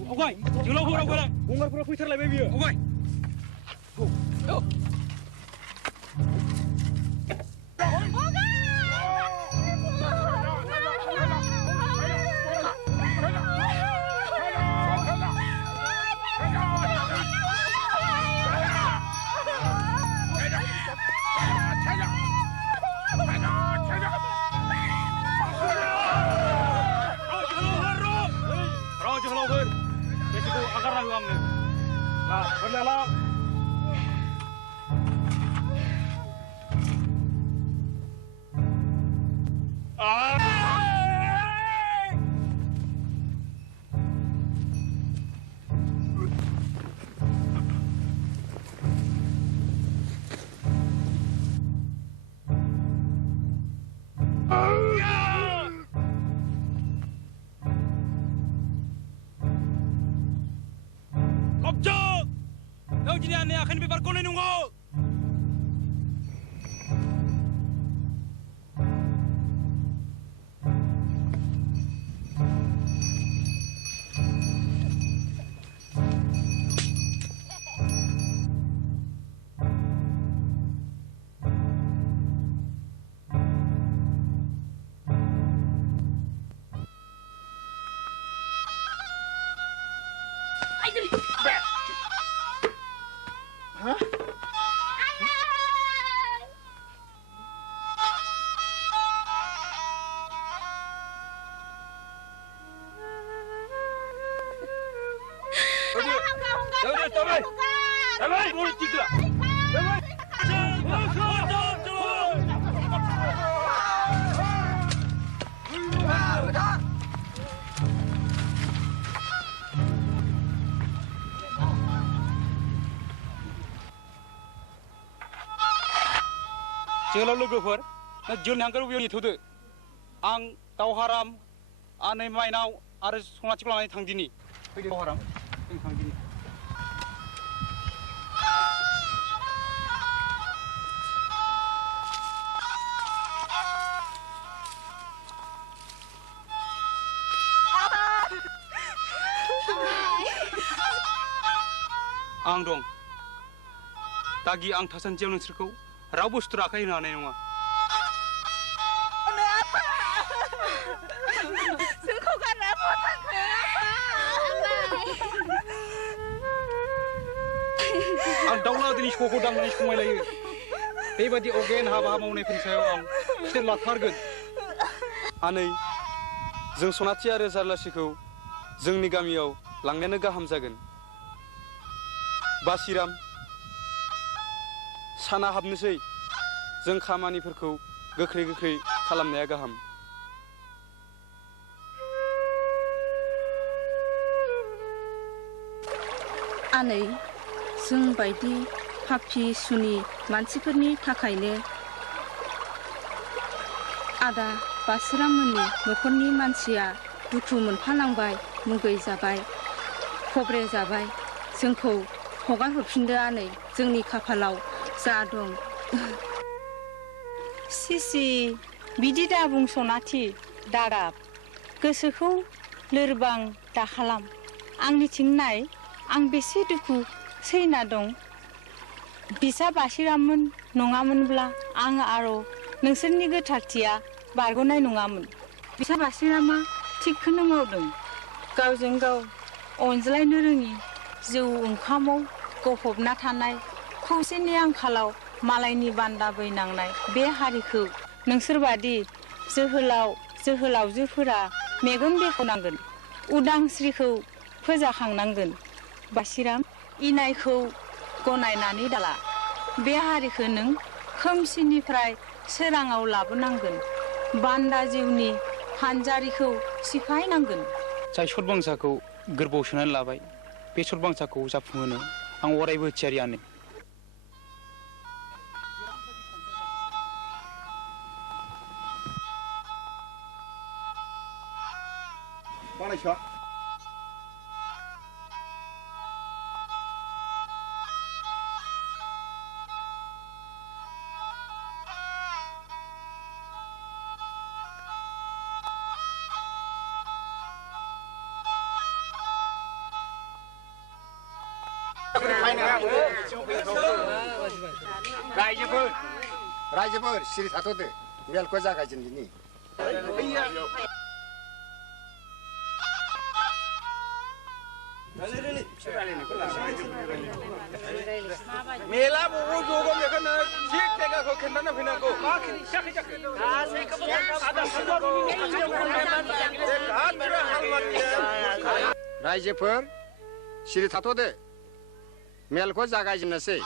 अगाय जोलावफोराव गोनां गंगारफोरा फैथारलायबाय बियो अगाय जोहोलावफोर बेसेखौ आगारनांगौ आंनो ला हरलाला Kau jadi aneh akan bebar kau nunggu. जोहोलाव लोगोफोर जोंनि हांगार उयाव नेथ'दो आं दावहाराम आनै माइनाव आरो सनाथिखौ लानानै थांदिनि फैदो दावहाराम जों थांदिनि आं दं दागि आं थासान्दियाव नोंसोरखौ रावबो सुथुर आखाय होनो हानाय नङा जोंखौ गारना बहा थांखो आं दाउला दिनै सखौ दांनानै समायलायो बेबायदि अगेन हाबा मावनायफोरनि सायाव आं खिथेर लाथारगोन आनै जों सनाथि आरो जारलासिखौ जोंनि गामियाव लांनायानो गाहाम जागोन बासिराम साना हाबनोसै जों खामानिफोरखौ गोख्रै खालामनाया गाहाम आनै जों बायदि पापि सुनि मानसिफोरनि थाखायनो आदा बासिराममोननि न'खरनि मानसिया दुखु मोनफालांबाय मुगै जाबाय खब्रे जाबाय जोंखौ हगार हरफिनदो आनै जोंनि खाफालाव जा दं सिसि बिदि दा बुं सनाथि दागाब गोसोखौ लोरबां दाखालाम आंनिथिं नाय आं बेसे दुखु सैना दं बिसा बासिराममोन नङामोनब्ला आं आरो नोंसोरनि गोथारथिया बारग'नाय नङामोन बिसा बासिरामा थिगखौनो मावदों गावजों गाव अनज्लायनो रोङि जौ ओंखामाव गफबना थानाय खौसेनि आंखालाव मालायनि बान्दा बैनांनाय बे हारिखौ नोंसोरबादि जोहोलावजोफोरा मेगन बेखेवनांगोन उदांस्रिखौ फोजाखांनांगोन बासिराम इनायखौ गनायनानै दाला बे हारिखौ नों खोमसिनिफ्राय सोराङाव लाबोनांगोन बान्दा जिउनि हानजारिखौ सिफायनांगोन जाय सतबांसाखौ गोरबोआव सोनानै लाबाय बे सतबांसाखौ जाफुंहोनो आं अरायबो थियारियानो बानायसा रायजोफोर सिरि थाथ'दो मेलखौ जागायजेनदिनि मेला बबाव जगोन बेखौनो थिग जायगाखौ खोन्थाना फैनांगौ मा खिन्थाखै रायजोफोर सिरि थाथ'दो मेलखौ जागायजेननोसै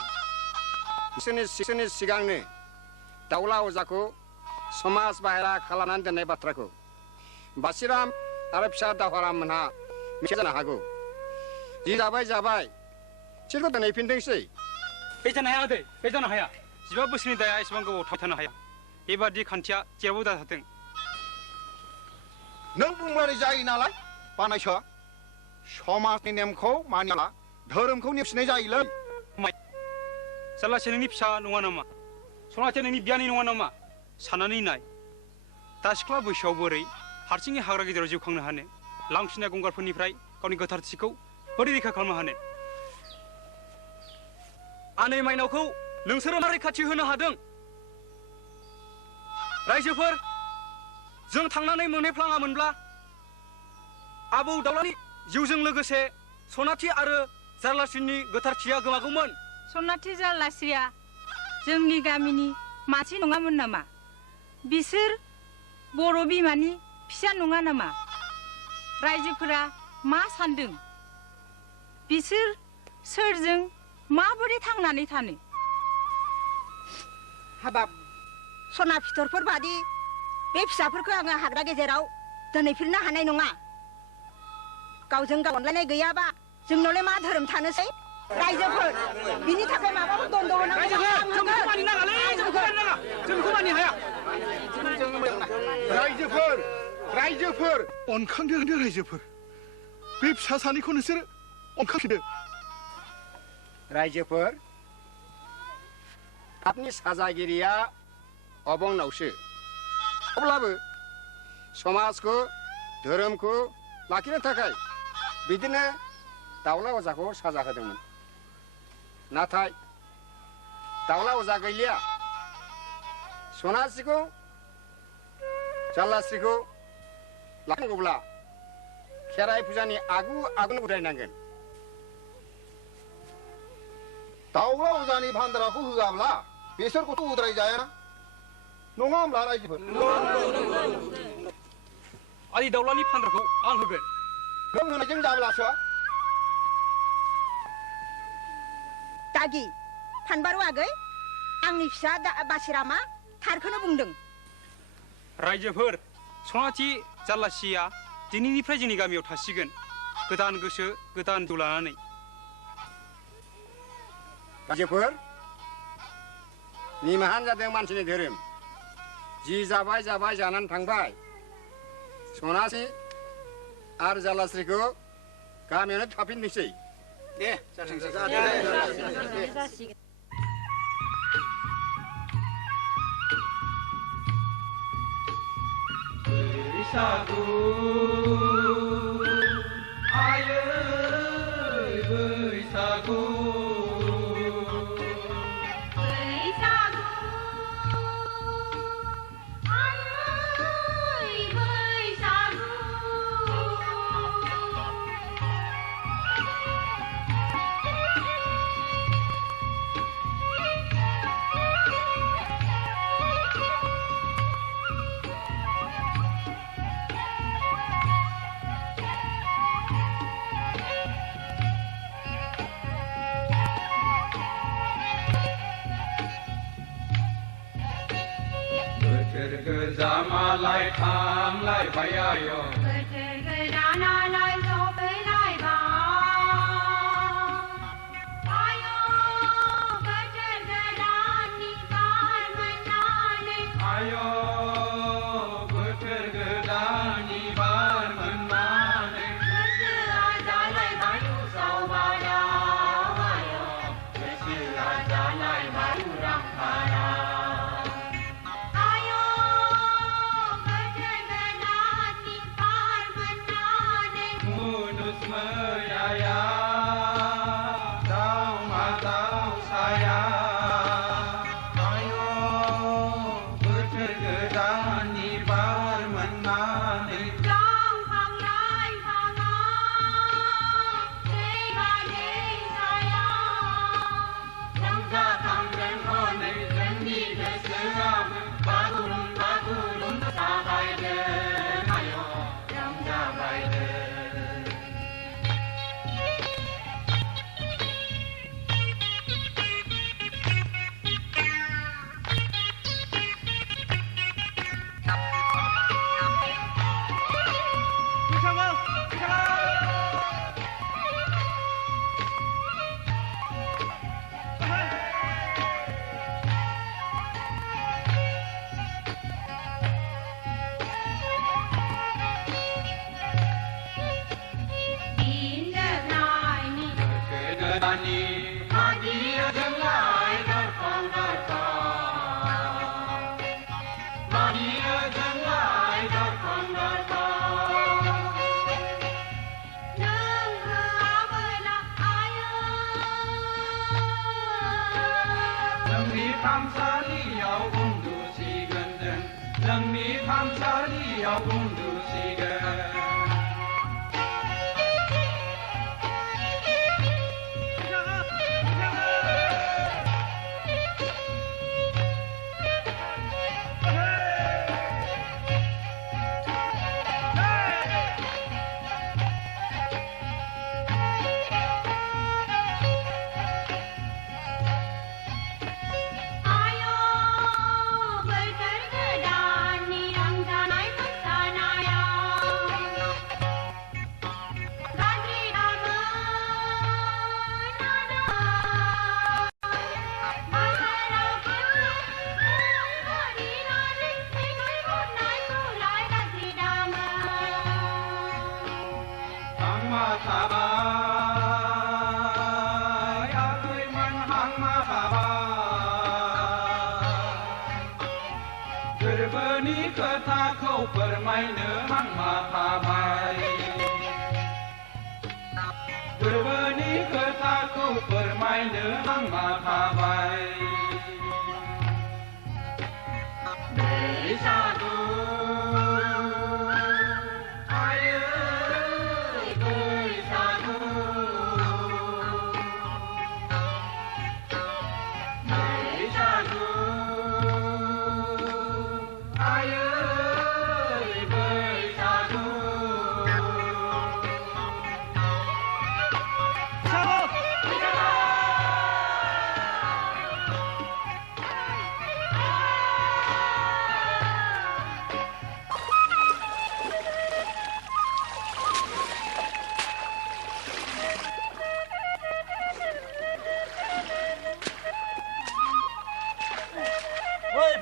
बिसोरनि सिगांनो दाउला अजाखौ समाज बाहेरा खालामनानै दोननाय बाथ्राखौ बासिराम आरो फिसा दावहाराम मोनहा मिथिया जानो हागौ जि जाबाय बिसोरखौ दोनहैफिनदोंसै बे जानो हाया आदै बे जानो हाया 15 बोसोरनि दाया एसेबां गोबाव थानो हाया बेबादि खान्थिया जेरावबो दाजाथों नों बुंबानो जायो नालाय बानायसा समाजनि नेमखौ मानियाला धोरोमखौ नेवसिनाय जायोलै जारलासे नोंनि फिसा नङा नामा सनाथिया नोंनि बियानै नङा नामा साननानै नाय दा सिख्ला बैसोआव बोरै हारसिङै हाग्रा गेजेराव जिउ खांनो हानो लांफिननाय गंगारफोरनिफ्राय गावनि गोथारथिखौ बोरै रैखा खालामनो हानो आनै माइनावखौ नोंसोरो मा रैखाथि होनो हादों रायजोफोर जों थांनानै मोनहैफ्लाङामोनब्ला आबौ दाउलानि जिउजों लोगोसे सनाथि आरो जारलासिनि गोथारथिया गोमागौमोन सनाथि जारलासिया जोंनि गामिनि मानसि नङामोन नामा बिसोर बर' बिमानि फिसा नङा नामा रायजोफोरा मा सान्दों बिसोर सोरजों माबोरै थांनानै थानो हाबाब सना फिथरफोर बादि बे फिसाफोरखौ आङो हाग्रा गेजेराव दोनहैफिननो हानाय नङा गावजों गाव अनलायनाय गैयाबा जोंनावलाय मा धोरोम थानोसै रायजोफोर बिनि थाखाय माबाफोर दन्द रायजोफोर अनखांदो रायजोफोर बे फिसा सानैखौ नोंसोर अनखांफिनदो रायजोफोर आपनि साजागिरिया अबंनावसो अब्लाबो समाजखौ धोरोमखौ लाखिनो थाखाय बिदिनो दाउला अजाखौ साजा होदोंमोन नाथाय दाउला अजा गैलिया सनास्रिखौ जारलास्रिखौ लाखिनांगौब्ला खेराइ फुजानि आगुनो उद्रायनांगोन दाउला अजानि भान्दाराखौ होआब्ला बेसोरखौथ' उद्राय जायाना नङा होमब्ला रायजोफोर आलि दाउलानि फान्दारखौ आं होगोन नों होनायजों जाब्लासो दागि फानबारु आगै आंनि फिसा बासिरामा थारखौनो बुंदों रायजोफोर सनाथि जारलासिया दिनैनिफ्राय जोंनि गामियाव थासिगोन गोदान गोसो गोदान जिउ लानानै रायजोफोर निमाहान जादों मानसिनि धोरोम जि जाबाय जाबाय जानानै थांबाय सनाथि आरो जारलास्रिखौ गामियावनो थाफिननोसै दे जाथोंसै बैसागु आयै बैसागु Zamalai tham lai bayayo Gerganalai sopelai ba Ayo gergadani bar manane Ayo gergadani bar manane Gergadalai bayu saubada Ayo gergadalai bayu ramkara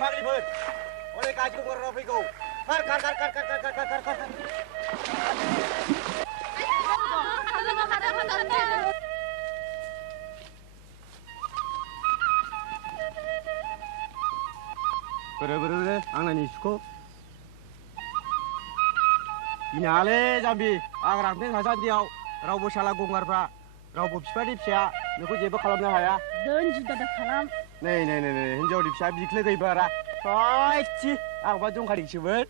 फाग्लिफोर हनै गाज्रि गंगारफोरा फैगौ खार खार खार खार खार खार खार खार खार बोरो आंनि सुखौ गिनाङालै जाम्बि आं रांथें थासान्दियाव रावबो साला गंगारफ्रा रावबो बिफानि फिसाया नोंखौ जेबो खालामनो हाया दोन जुदा खालाम नै हिनजावनि फिसा बिख्लो गैबारा थि आंबा दंखालिसोमोन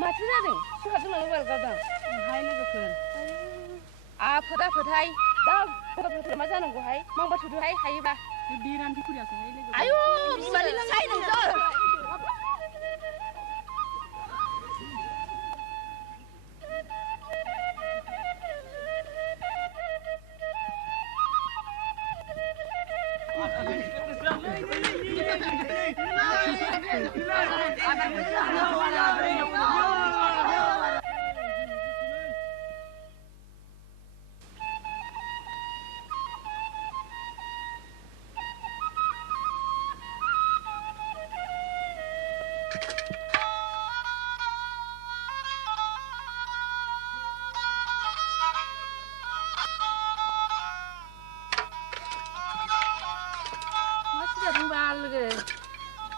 माथो जादों सुहाजों लांनो बारगावदों हाय लोगोफोर आफोदाफोदहाय दा गथ'फोर मा जानांगौहाय मावबा थुदोहाय हायोबा बे रान्थि खुरियाखौहाय लोगो आयु बिमानि लांनाय नोंसोर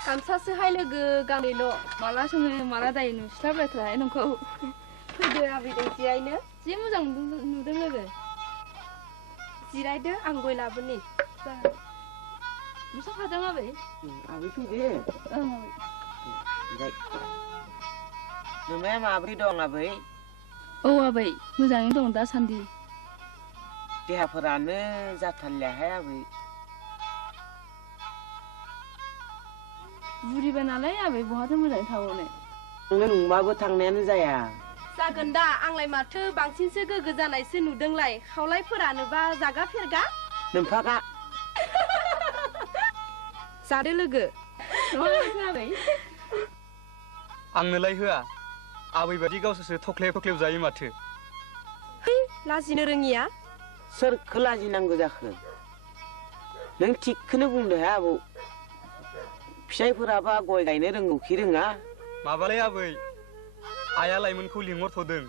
गामसासोहाय लोगो गांनैल' माला सोङो माला दायो नुस्लाबलायथाराहाय नोंखौ फैदो आबैदों जिरायनो जि मोजां नुदों लोगो जिरायदो आं गय लाबोनि नुसोखादों आबै आबै फैदो ओं जिराय नोमाया माब्रै दं आबै औ आबै मोजाङैनो दं दासान्दि देहाफोरानो जाथारलियाहाय आबै बुरिबाय नालाय आबै बहाथो मोजाङै थाबावनो नोंनो नुबाबो थांनायानो जाया जागोन दा आंलाय माथो बांसिनसो गोगो जानायसो नुदोंलाय खावलायफोरानोबा जागा फेरगा नोमफागा जादो लोगो आंनोलाय होआ आबै बादि गावसोरसो थख्लेब जायो माथो लाजिनो रोङिया सोरखो लाजिनांगौ जाखो नों थिगखौनो बुंदों आबौ फिसाइफोराबा गय गायनो रोंगौखि रोङा माबालाय आबै आइया लाइमोनखौ लिंहरथ'दों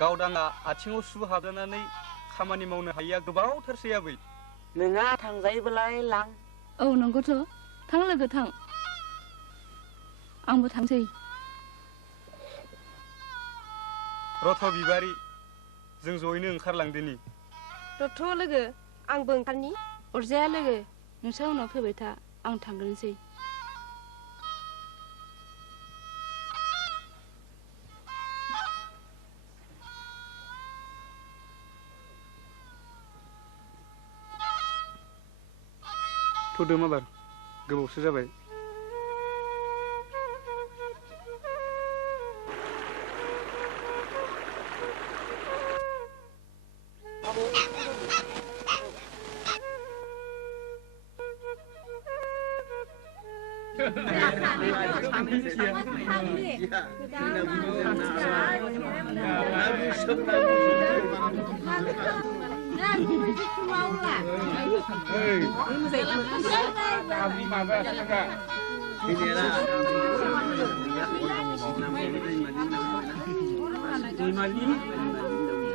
गावदाङा आथिङाव सु हाबनानै खामानि मावनो हायिया गोबावथारसै आबै नोंहा थांजायोबालाय लां औ नंगौथ' थां लोगो थां आंबो थांसै रथ' बिबारि जों जयैनो ओंखारलांदोनि रथ' लोगो आंबो ओंखारनि अरजाया लोगो नोंस्रा उनाव फैबाय था आं थांग्रोनोसै थ'दो माबार गोबावसो जाबाय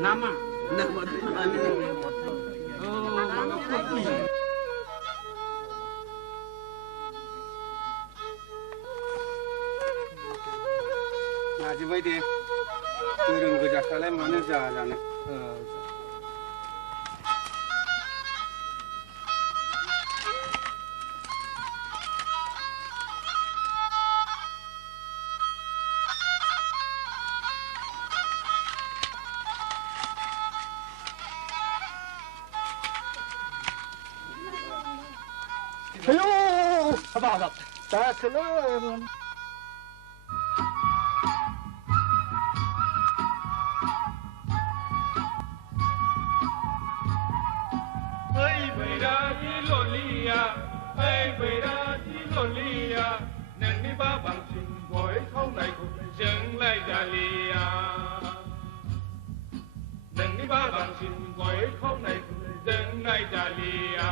Nama. नाजिबाय दे गोरों गोजाखालाय मानो जानो Hello, apa? Saya hello. Hey, Beirati Lolia, hey, Beirati Lolia, nâng ba bằng trình với khâu này cũng dừng lại Dalia. Nâng ba bằng trình với khâu này cũng dừng lại Dalia.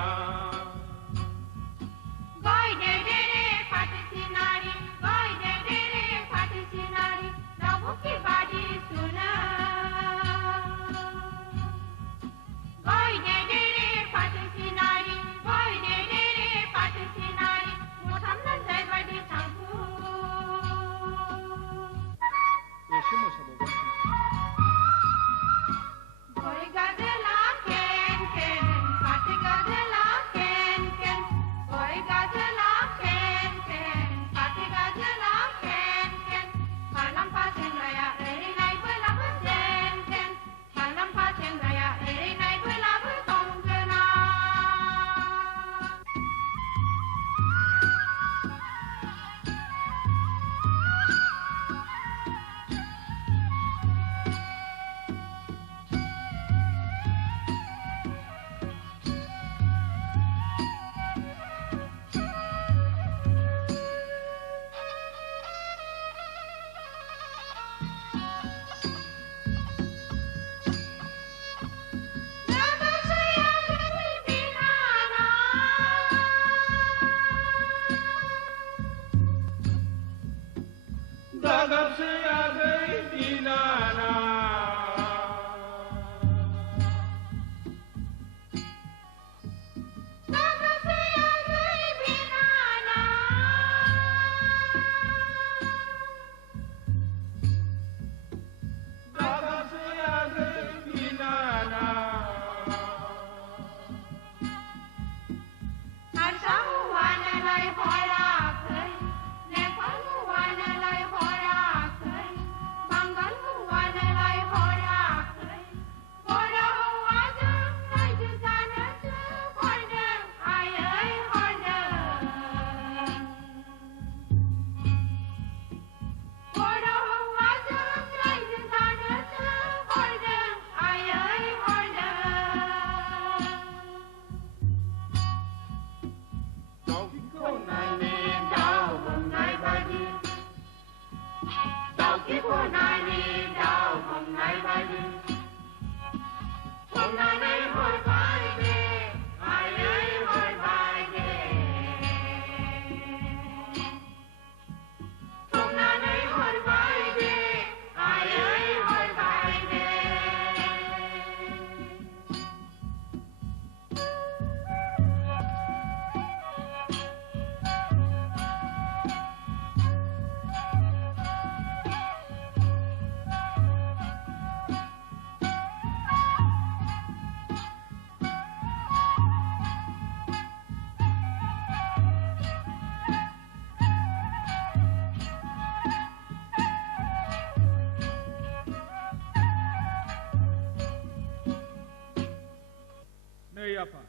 आफा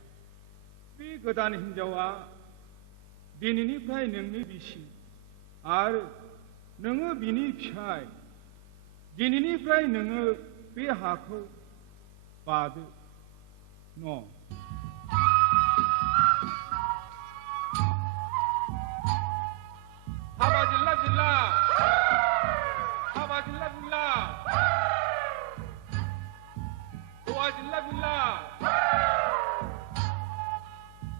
बे गोदान हिन्जावा दिनैनिफ्राय नोंनि बिसि आरो नोङो बिनि फिसाय दिनैनिफ्राय नोङो बे हाखौ बादो न' हाबा जिल्ला जिल्ला हाबा जिल्ला जिल्ला हौवा जिल्ला जिल्ला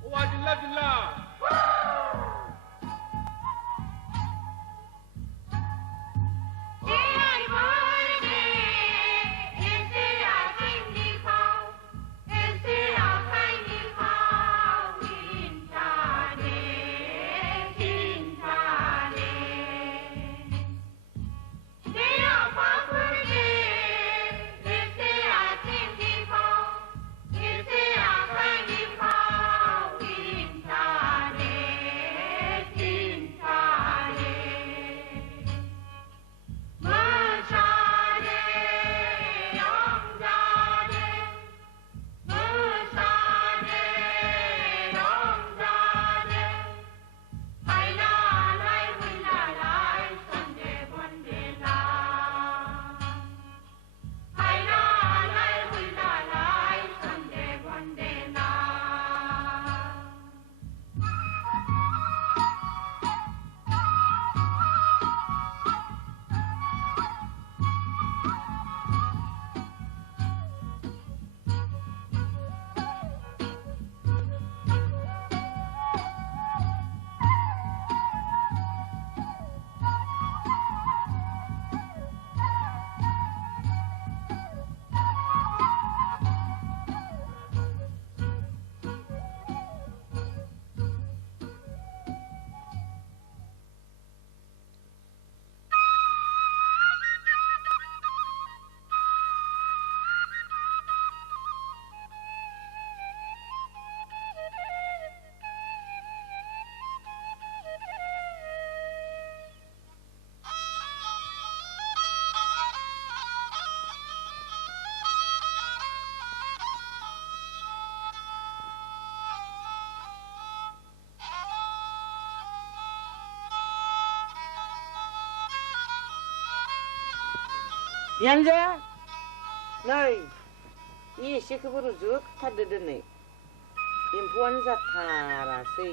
हौवा जिल्ला जिल्ला बिहामजो नै एसेखौबो रुजुथारदो दिनै एम्फौआनो जाथारासै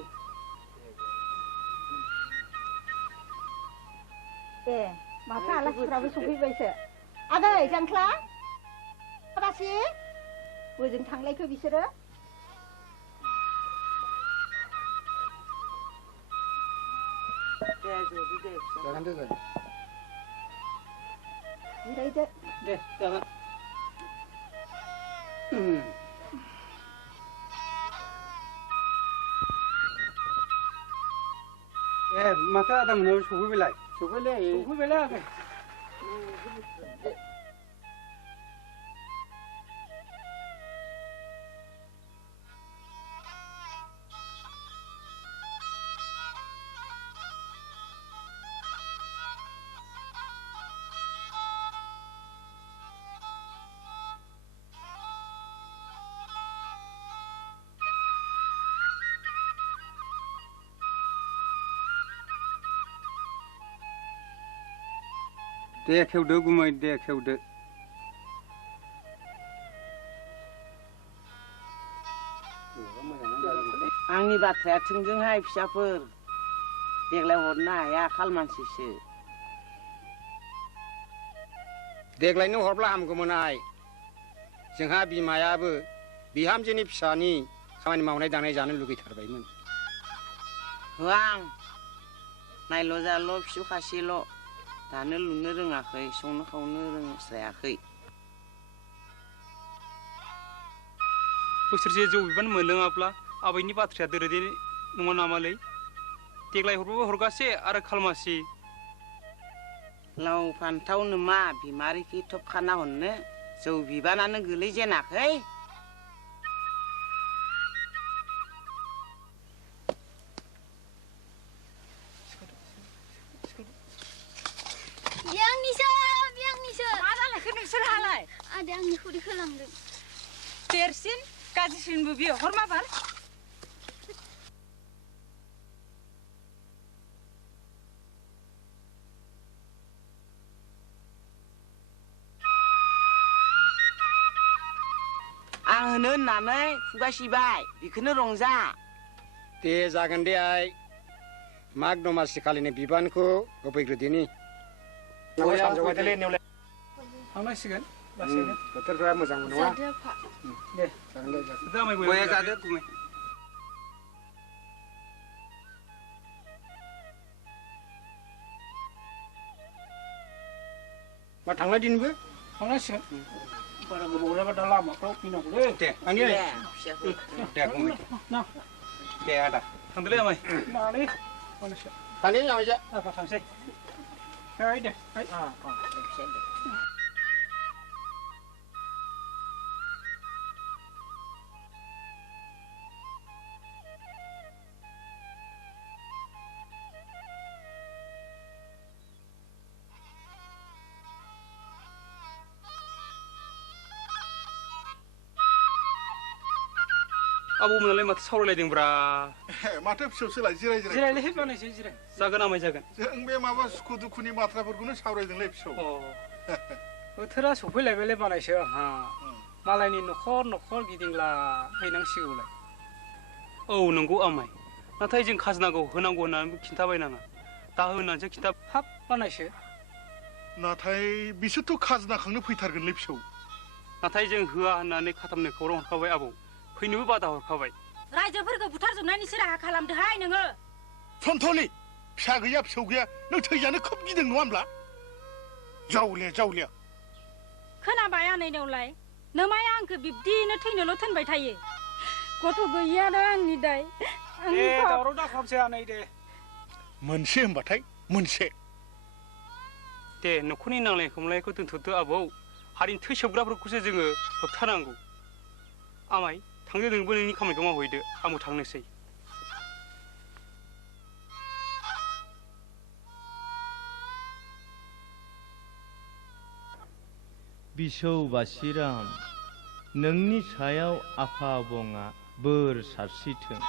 ए माथो आलासिफोराबो सफैबायसो आदै जांख्ला बासि बोजों थांलायखो बिसोरो जिरायदो दे जागोन ए माथो आदा मोनायाव सफैबायलाय सफैबायलाय दे खेवदो गुमै दे खेवदो आंनि बाथ्राया थोंजोंहाय फिसाफोर देग्लाय हरनो हाया खालमानसिसो देग्लायनो हरब्ला हामगौमोन आइ जोंहा बिमायाबो बिहामजोनि फिसानि खामानि मावनाय दांनाय जानो लुगैथारबायमोन होआं नायल' जाल' फिसौ खासेल' दानो लुनो रोङाखै संनो खावनो रोंस्रायाखै बोसोरसे जौ बिबान मोनलोङाब्ला आबैनि बाथ्राया दोरोदे नङा नामालै देग्लाय हरबाबो हरगासे आरो खालमासि लाव फान्थावनो मा बिमारिखि थब खाना हरनो जौ बिबानानो गोलैजेनाखै मा जालायखो नोंसोरहालाय आदाया आंनि खुदैखौ लांदों देरसिन गाज्रिसिनबो बियो हर माबार आं होनो होननानै खुगा सिबाय बेखौनो रंजा दे जागोन दे आइ माग दमासि खालिनि बिबानखौ होफैग्रोदिनि थांनांसिगोन लासैनो बोथोरफ्रा मोजां नङा दे जागोन दे गया जादो गुमै मा थांनाय दिनबो थांनांसिगोन बारा गोबाव जाबा दा लामाफ्राव फैनांगौलै दे आंनि दे गुमै दे आदा थांदोलै आमाय नालै थांनि आमायजा थांसै दे आबौमोनालाय माथो सावरायलायदोंब्रा माथो फिसौसोलाय जिराय जिराय जिरायलै बानायसै जिराय जागोन आमाय जागोन जों बे माबा सुखु दुखुनि बाथ्राफोरखौनो सावरायदोंलै फिसौ बोथोरा सफैलायबायलै बानायसो आंहा मालायनि न'खर न'खर गिदिंला हैनांसिगौलाय औ नंगौ आमाय नाथाय जों खाजोनाखौ होनांगौ होननानै खिन्थाबाय नाङा दा होनानैसो खिन्था हाब बानायसो नाथाय बिसोरथ' खाजोना खांनो फैथारगोनलै फिसौ नाथाय जों होआ होननानै खाथामनो खौरां हरखाबाय आबौ फैनोबो बादा हरखाबाय रायजोफोरखौ बुथारजोबनायनिसो राहा खालामदोहाय नोङो सन्थ'नि फिसा गैया फिसौ गैया नों थैजानो खोब गिदों नङा होमब्ला जावलिया खोनाबाय आनैनावलाय नोमाया आंखौ बिब्दिनो थैनोल' थोनबाय थायो गथ' गैयाना आंनि दाय दे दावराव दाखालामसै आनै दे मोनसे होनबाथाय मोनसे दे न'खरनि नांलाय खमलायखौ दोनथ'दो आबौ हारिनि थै सोबग्राफोरखौसो जोङो होबथानांगौ आमाय थांदो नोंबो नोंनि खामानिखौ मावहैदो आंबो थांनोसै बिसौ बासिराम नोंनि सायाव आफा आबंआ बोर सारस्रिथों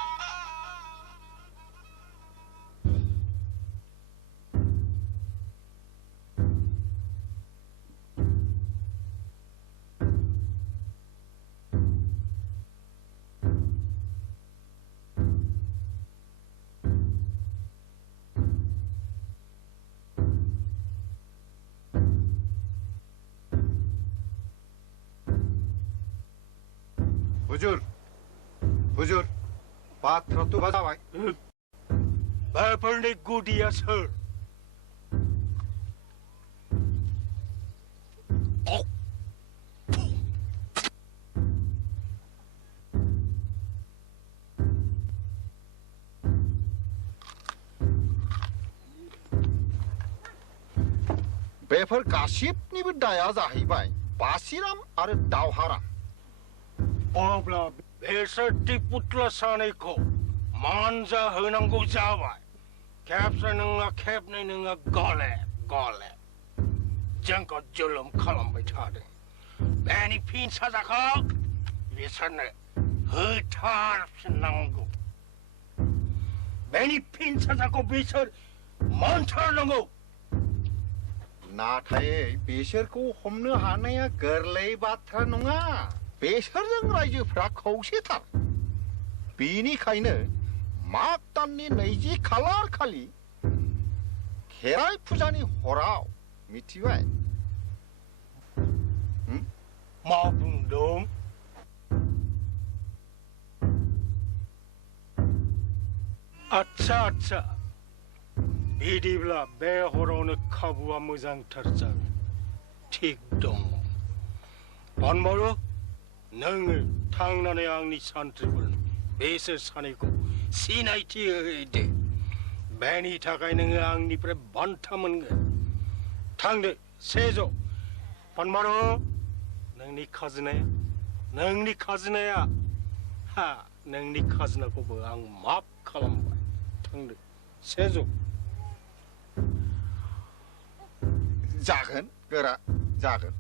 हुजुर बाथ्राथ' जाबाय बेफोरनि गुदिया सोर बेफोर गासिबनिबो दाया जाहैबाय बासिराम आरो दावहाराम अब्ला बेसोर टिपुत्ला सानैखौ मानजा होनांगौ जाबाय खेबसे नङा खेबनै नङा गले गले जोंखौ जुलुम खालामबाय थादों बेनि फिन साजाखौ बिसोरनो होथारफिननांगौ बेनि फिन साजाखौ बिसोर मोनथारनांगौ नाथाय बिसोरखौ हमनो हानाया गोरलै बाथ्रा नङा बेसोरजों रायजोफ्रा खौसेथार बेनिखायनो माग दाननि 20 खालार खालि खेराइ फुजानि हराव मिथिबाय मा बुंदों आच्छा बिदिब्ला बे हरावनो खाबुआ मोजांथार जागोन थिग दं पानबारु नोङो थांनानै आंनि सान्थ्रिफोरनो बेसोर सानैखौ सिनायथि होदो बेनि थाखाय नोङो आंनिफ्राय बान्था मोनगोन थांदो सेज' पानबारु नोंनि खाजोनाया नोंनि खाजोनाखौबो आं माफ खालामबाय थांदो सेज' जागोन गोरा जागोन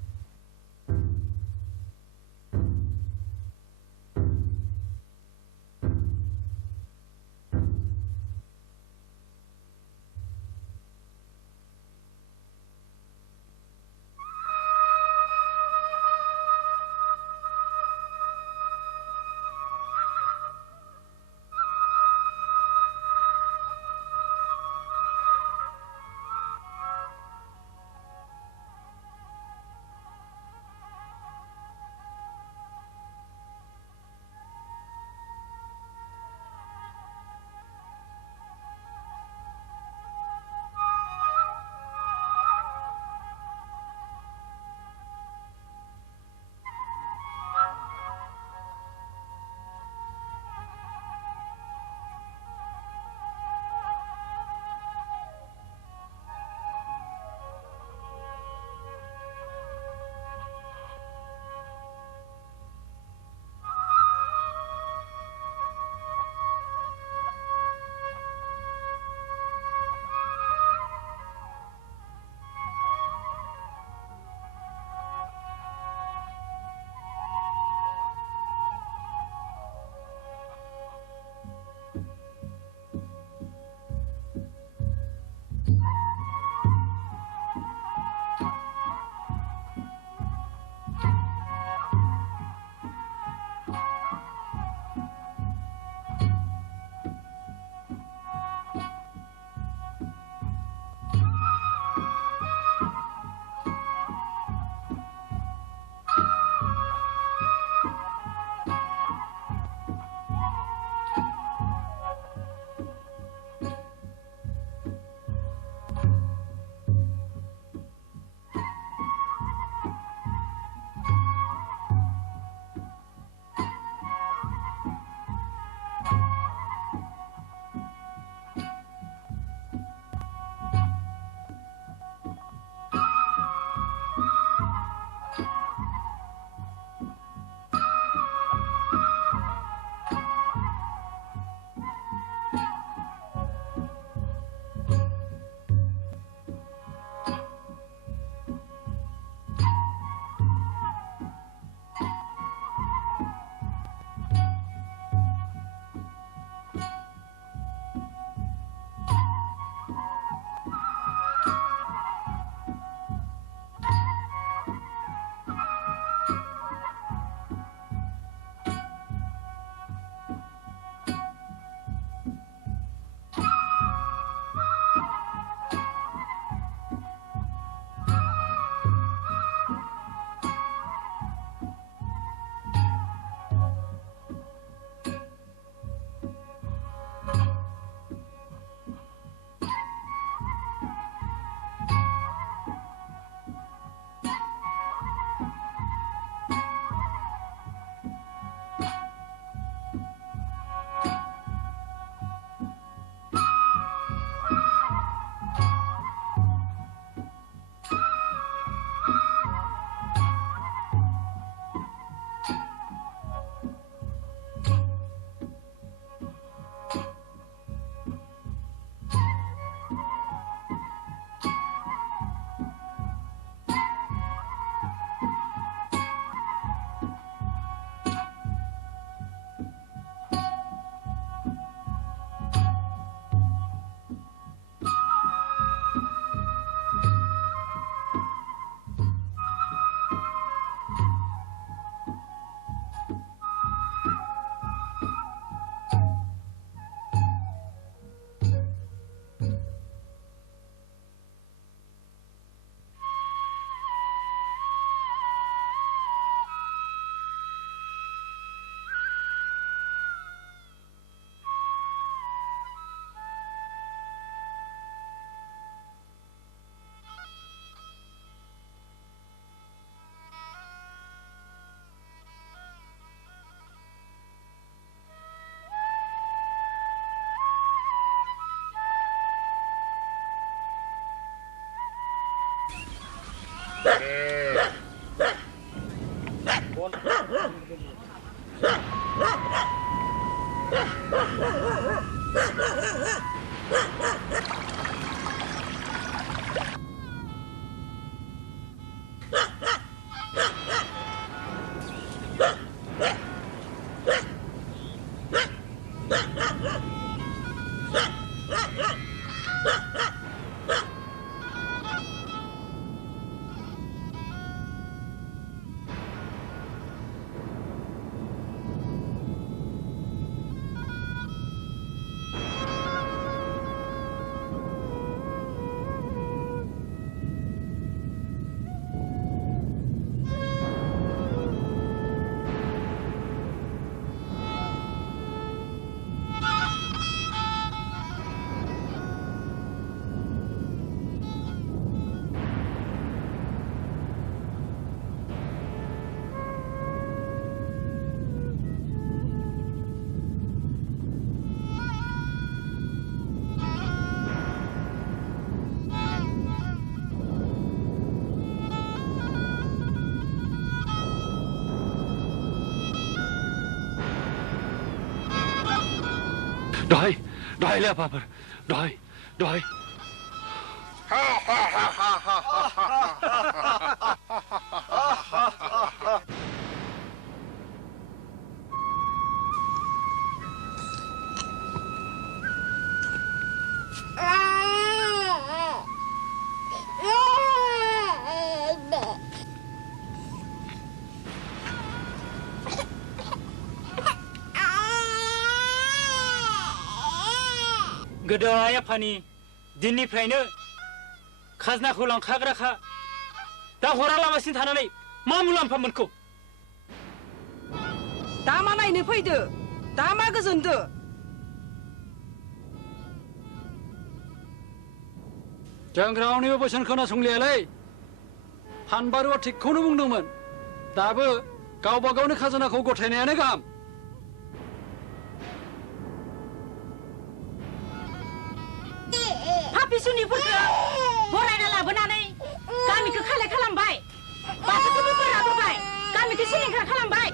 Đói là Papa, đói. गोदोहाय आफानि दिननिफ्रायनो खाजनाखौ लांखाग्राखा दा हरालाबासिनो थानानै मा मुलाम्फा मोनखौ दा मा नायनो फैदो दा मा गोजोनदो जों रावनिबो बोसोन खोनासंलियालै फानबारुआ थिगखौनो बुंदोंमोन दाबो गावबा गावनि खाजोनाखौ गथायनायानो गाहाम पापिसुनिफोरखौ बरायना लाबोनानै गामिखौ खालाय खालामबाय बाथौखौबो बोराबोबाय गामिखौ सिलिंखार खालामबाय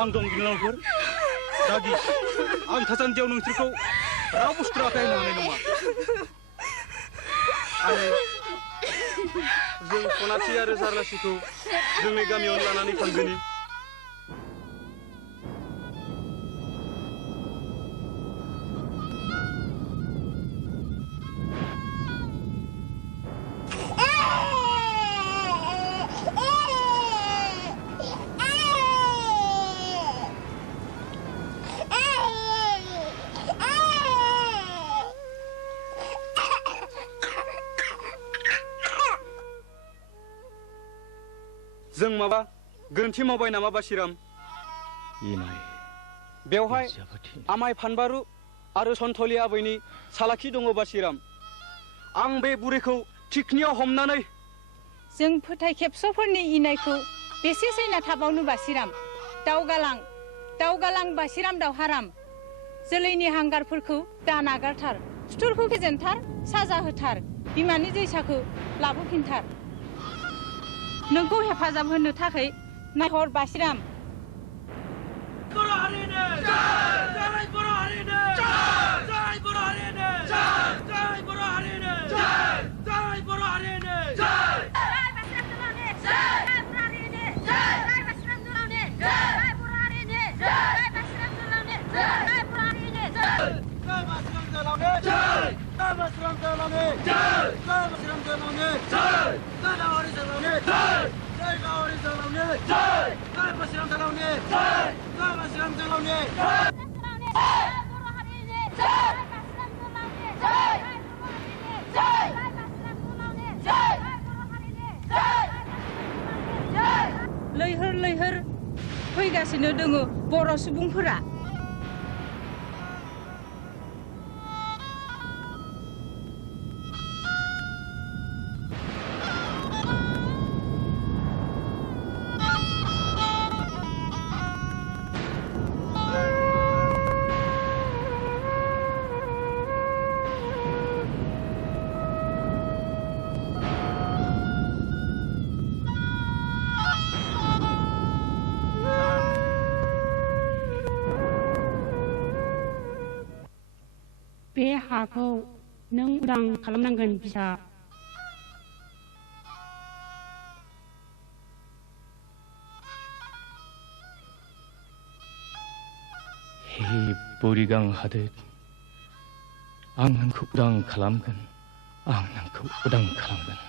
आं दं बिनानावफोर दागि आं थासान्दियाव नोंसोरखौ रावबो सुथुराखै होननो हानाय नङा जों सनाथि आरो जारलासिखौ जोंनि गामियावनो लानानै थांगोनि जों माबा गोरोन्थि मावबाय नामा बासिराम बेवहाय आमाय फानबारु आरो सन्थलि आबैनि सालाखि दङ बासिराम आं बे बुरैखौ थिखनियाव हमनानै जों फोथाय खेबस'फोरनि इनायखौ बेसे सैना थाबावनो बासिराम दावगालां बासिराम दावहाराम जोलैनि हांगारफोरखौ दा नागारथार सुथुरखौ फेजेनथार साजा होथार बिमानि जैसाखौ लाबोफिनथार नोंखौ हेफाजाब होनो थाखाय नायहर बासिराम लैहोर सोलिगासिनो दङ बर' सुबुंफोरा बे हाखौ नों उदां खालामनांगोन बिसा हे बोरिगां हादोर आं नोंखौ उदां खालामगोन आं नोंखौ उदां खालामगोन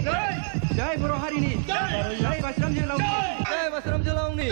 जय बर' हारिनि जय बासिराम जोहोलावनि जय बासिराम जोहोलावनि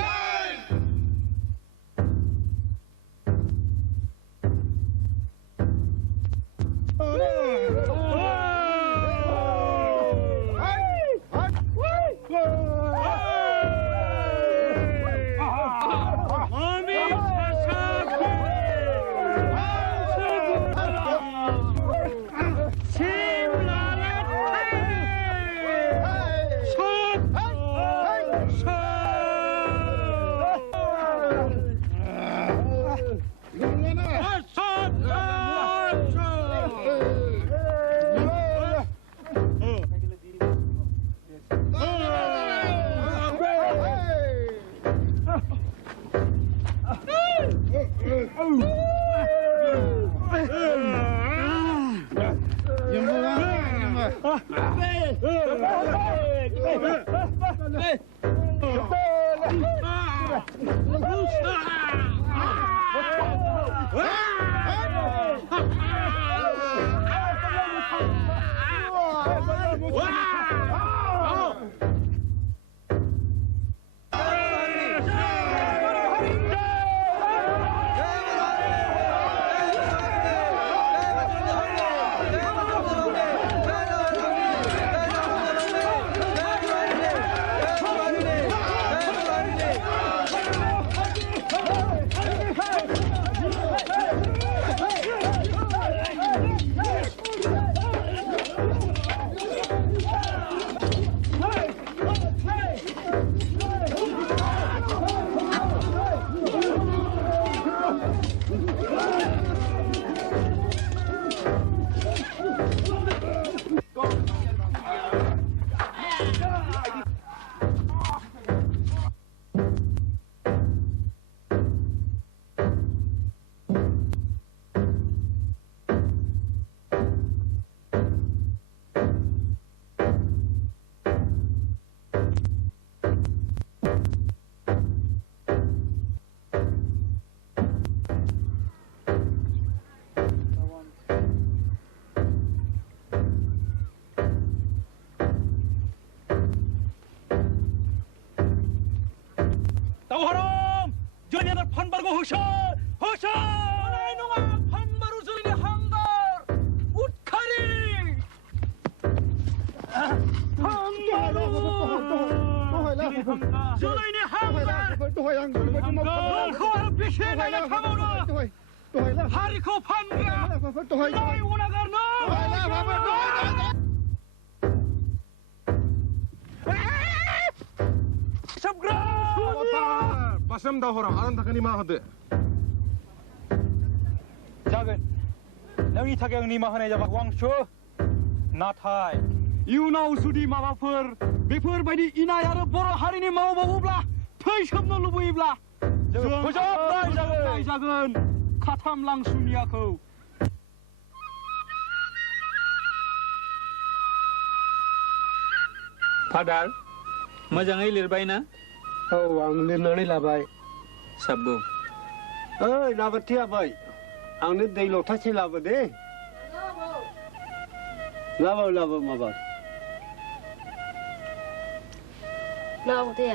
दावहाराम जोंनि आदार फानबारगौ होसन होसन नङा फानबारु जोंनि हांगार उदखारि जोंनि हांगार दलखौ आरो बेसे नायनो थाबावनो हारिखौ फानग्रा नै उनागारनो बासिराम दावहारा आंनि थाखाय निमाहा होदो जागोन नोंनि थाखाय आं निमाहा होनाय जाबाय वांसु नाथाय इयुनाव जुदि माबाफोर बेफोरबायदि इनाय आरो बर' हारिनि मावबावोब्ला थै सोबनो लुबैयोब्ला जों फोजोबनाय जागोन खाथाम लांसुनियाखौ फादार मोजाङै लिरबाय ना औ आं लिरनानै लाबाय साबु ओइ नाबाथि आबै आंनो दै लथासे लाबो दे लाबो माबा लाबो दे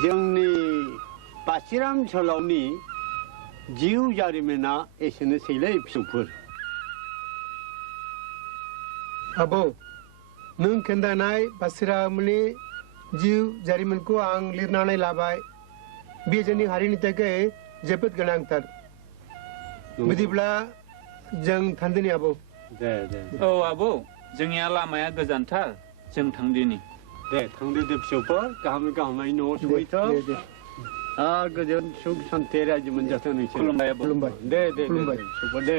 जोंनि बासिराम जोहोलावनि जिउ जारिमिना एसेनोसैलै फिसौफोर आबौ नों खोन्थानाय बासिरामनि जिउ जारिमिनखौ आं लिरनानै लाबाय बे जोंनि हारिनि थाखाय जोबोद गोनांथार बिदिब्ला जों थांदिनि आबौ दे औ आबौ जोंनिया लामाया गोजानथार जों थांदिनि दे थांदो फिसौफोर गाहामै न'आव सहैथों आरो गोजोन सुख सान्थि रायजो मोनजाथों नोंसोर खुलुमबाय दे फिसौफोर दे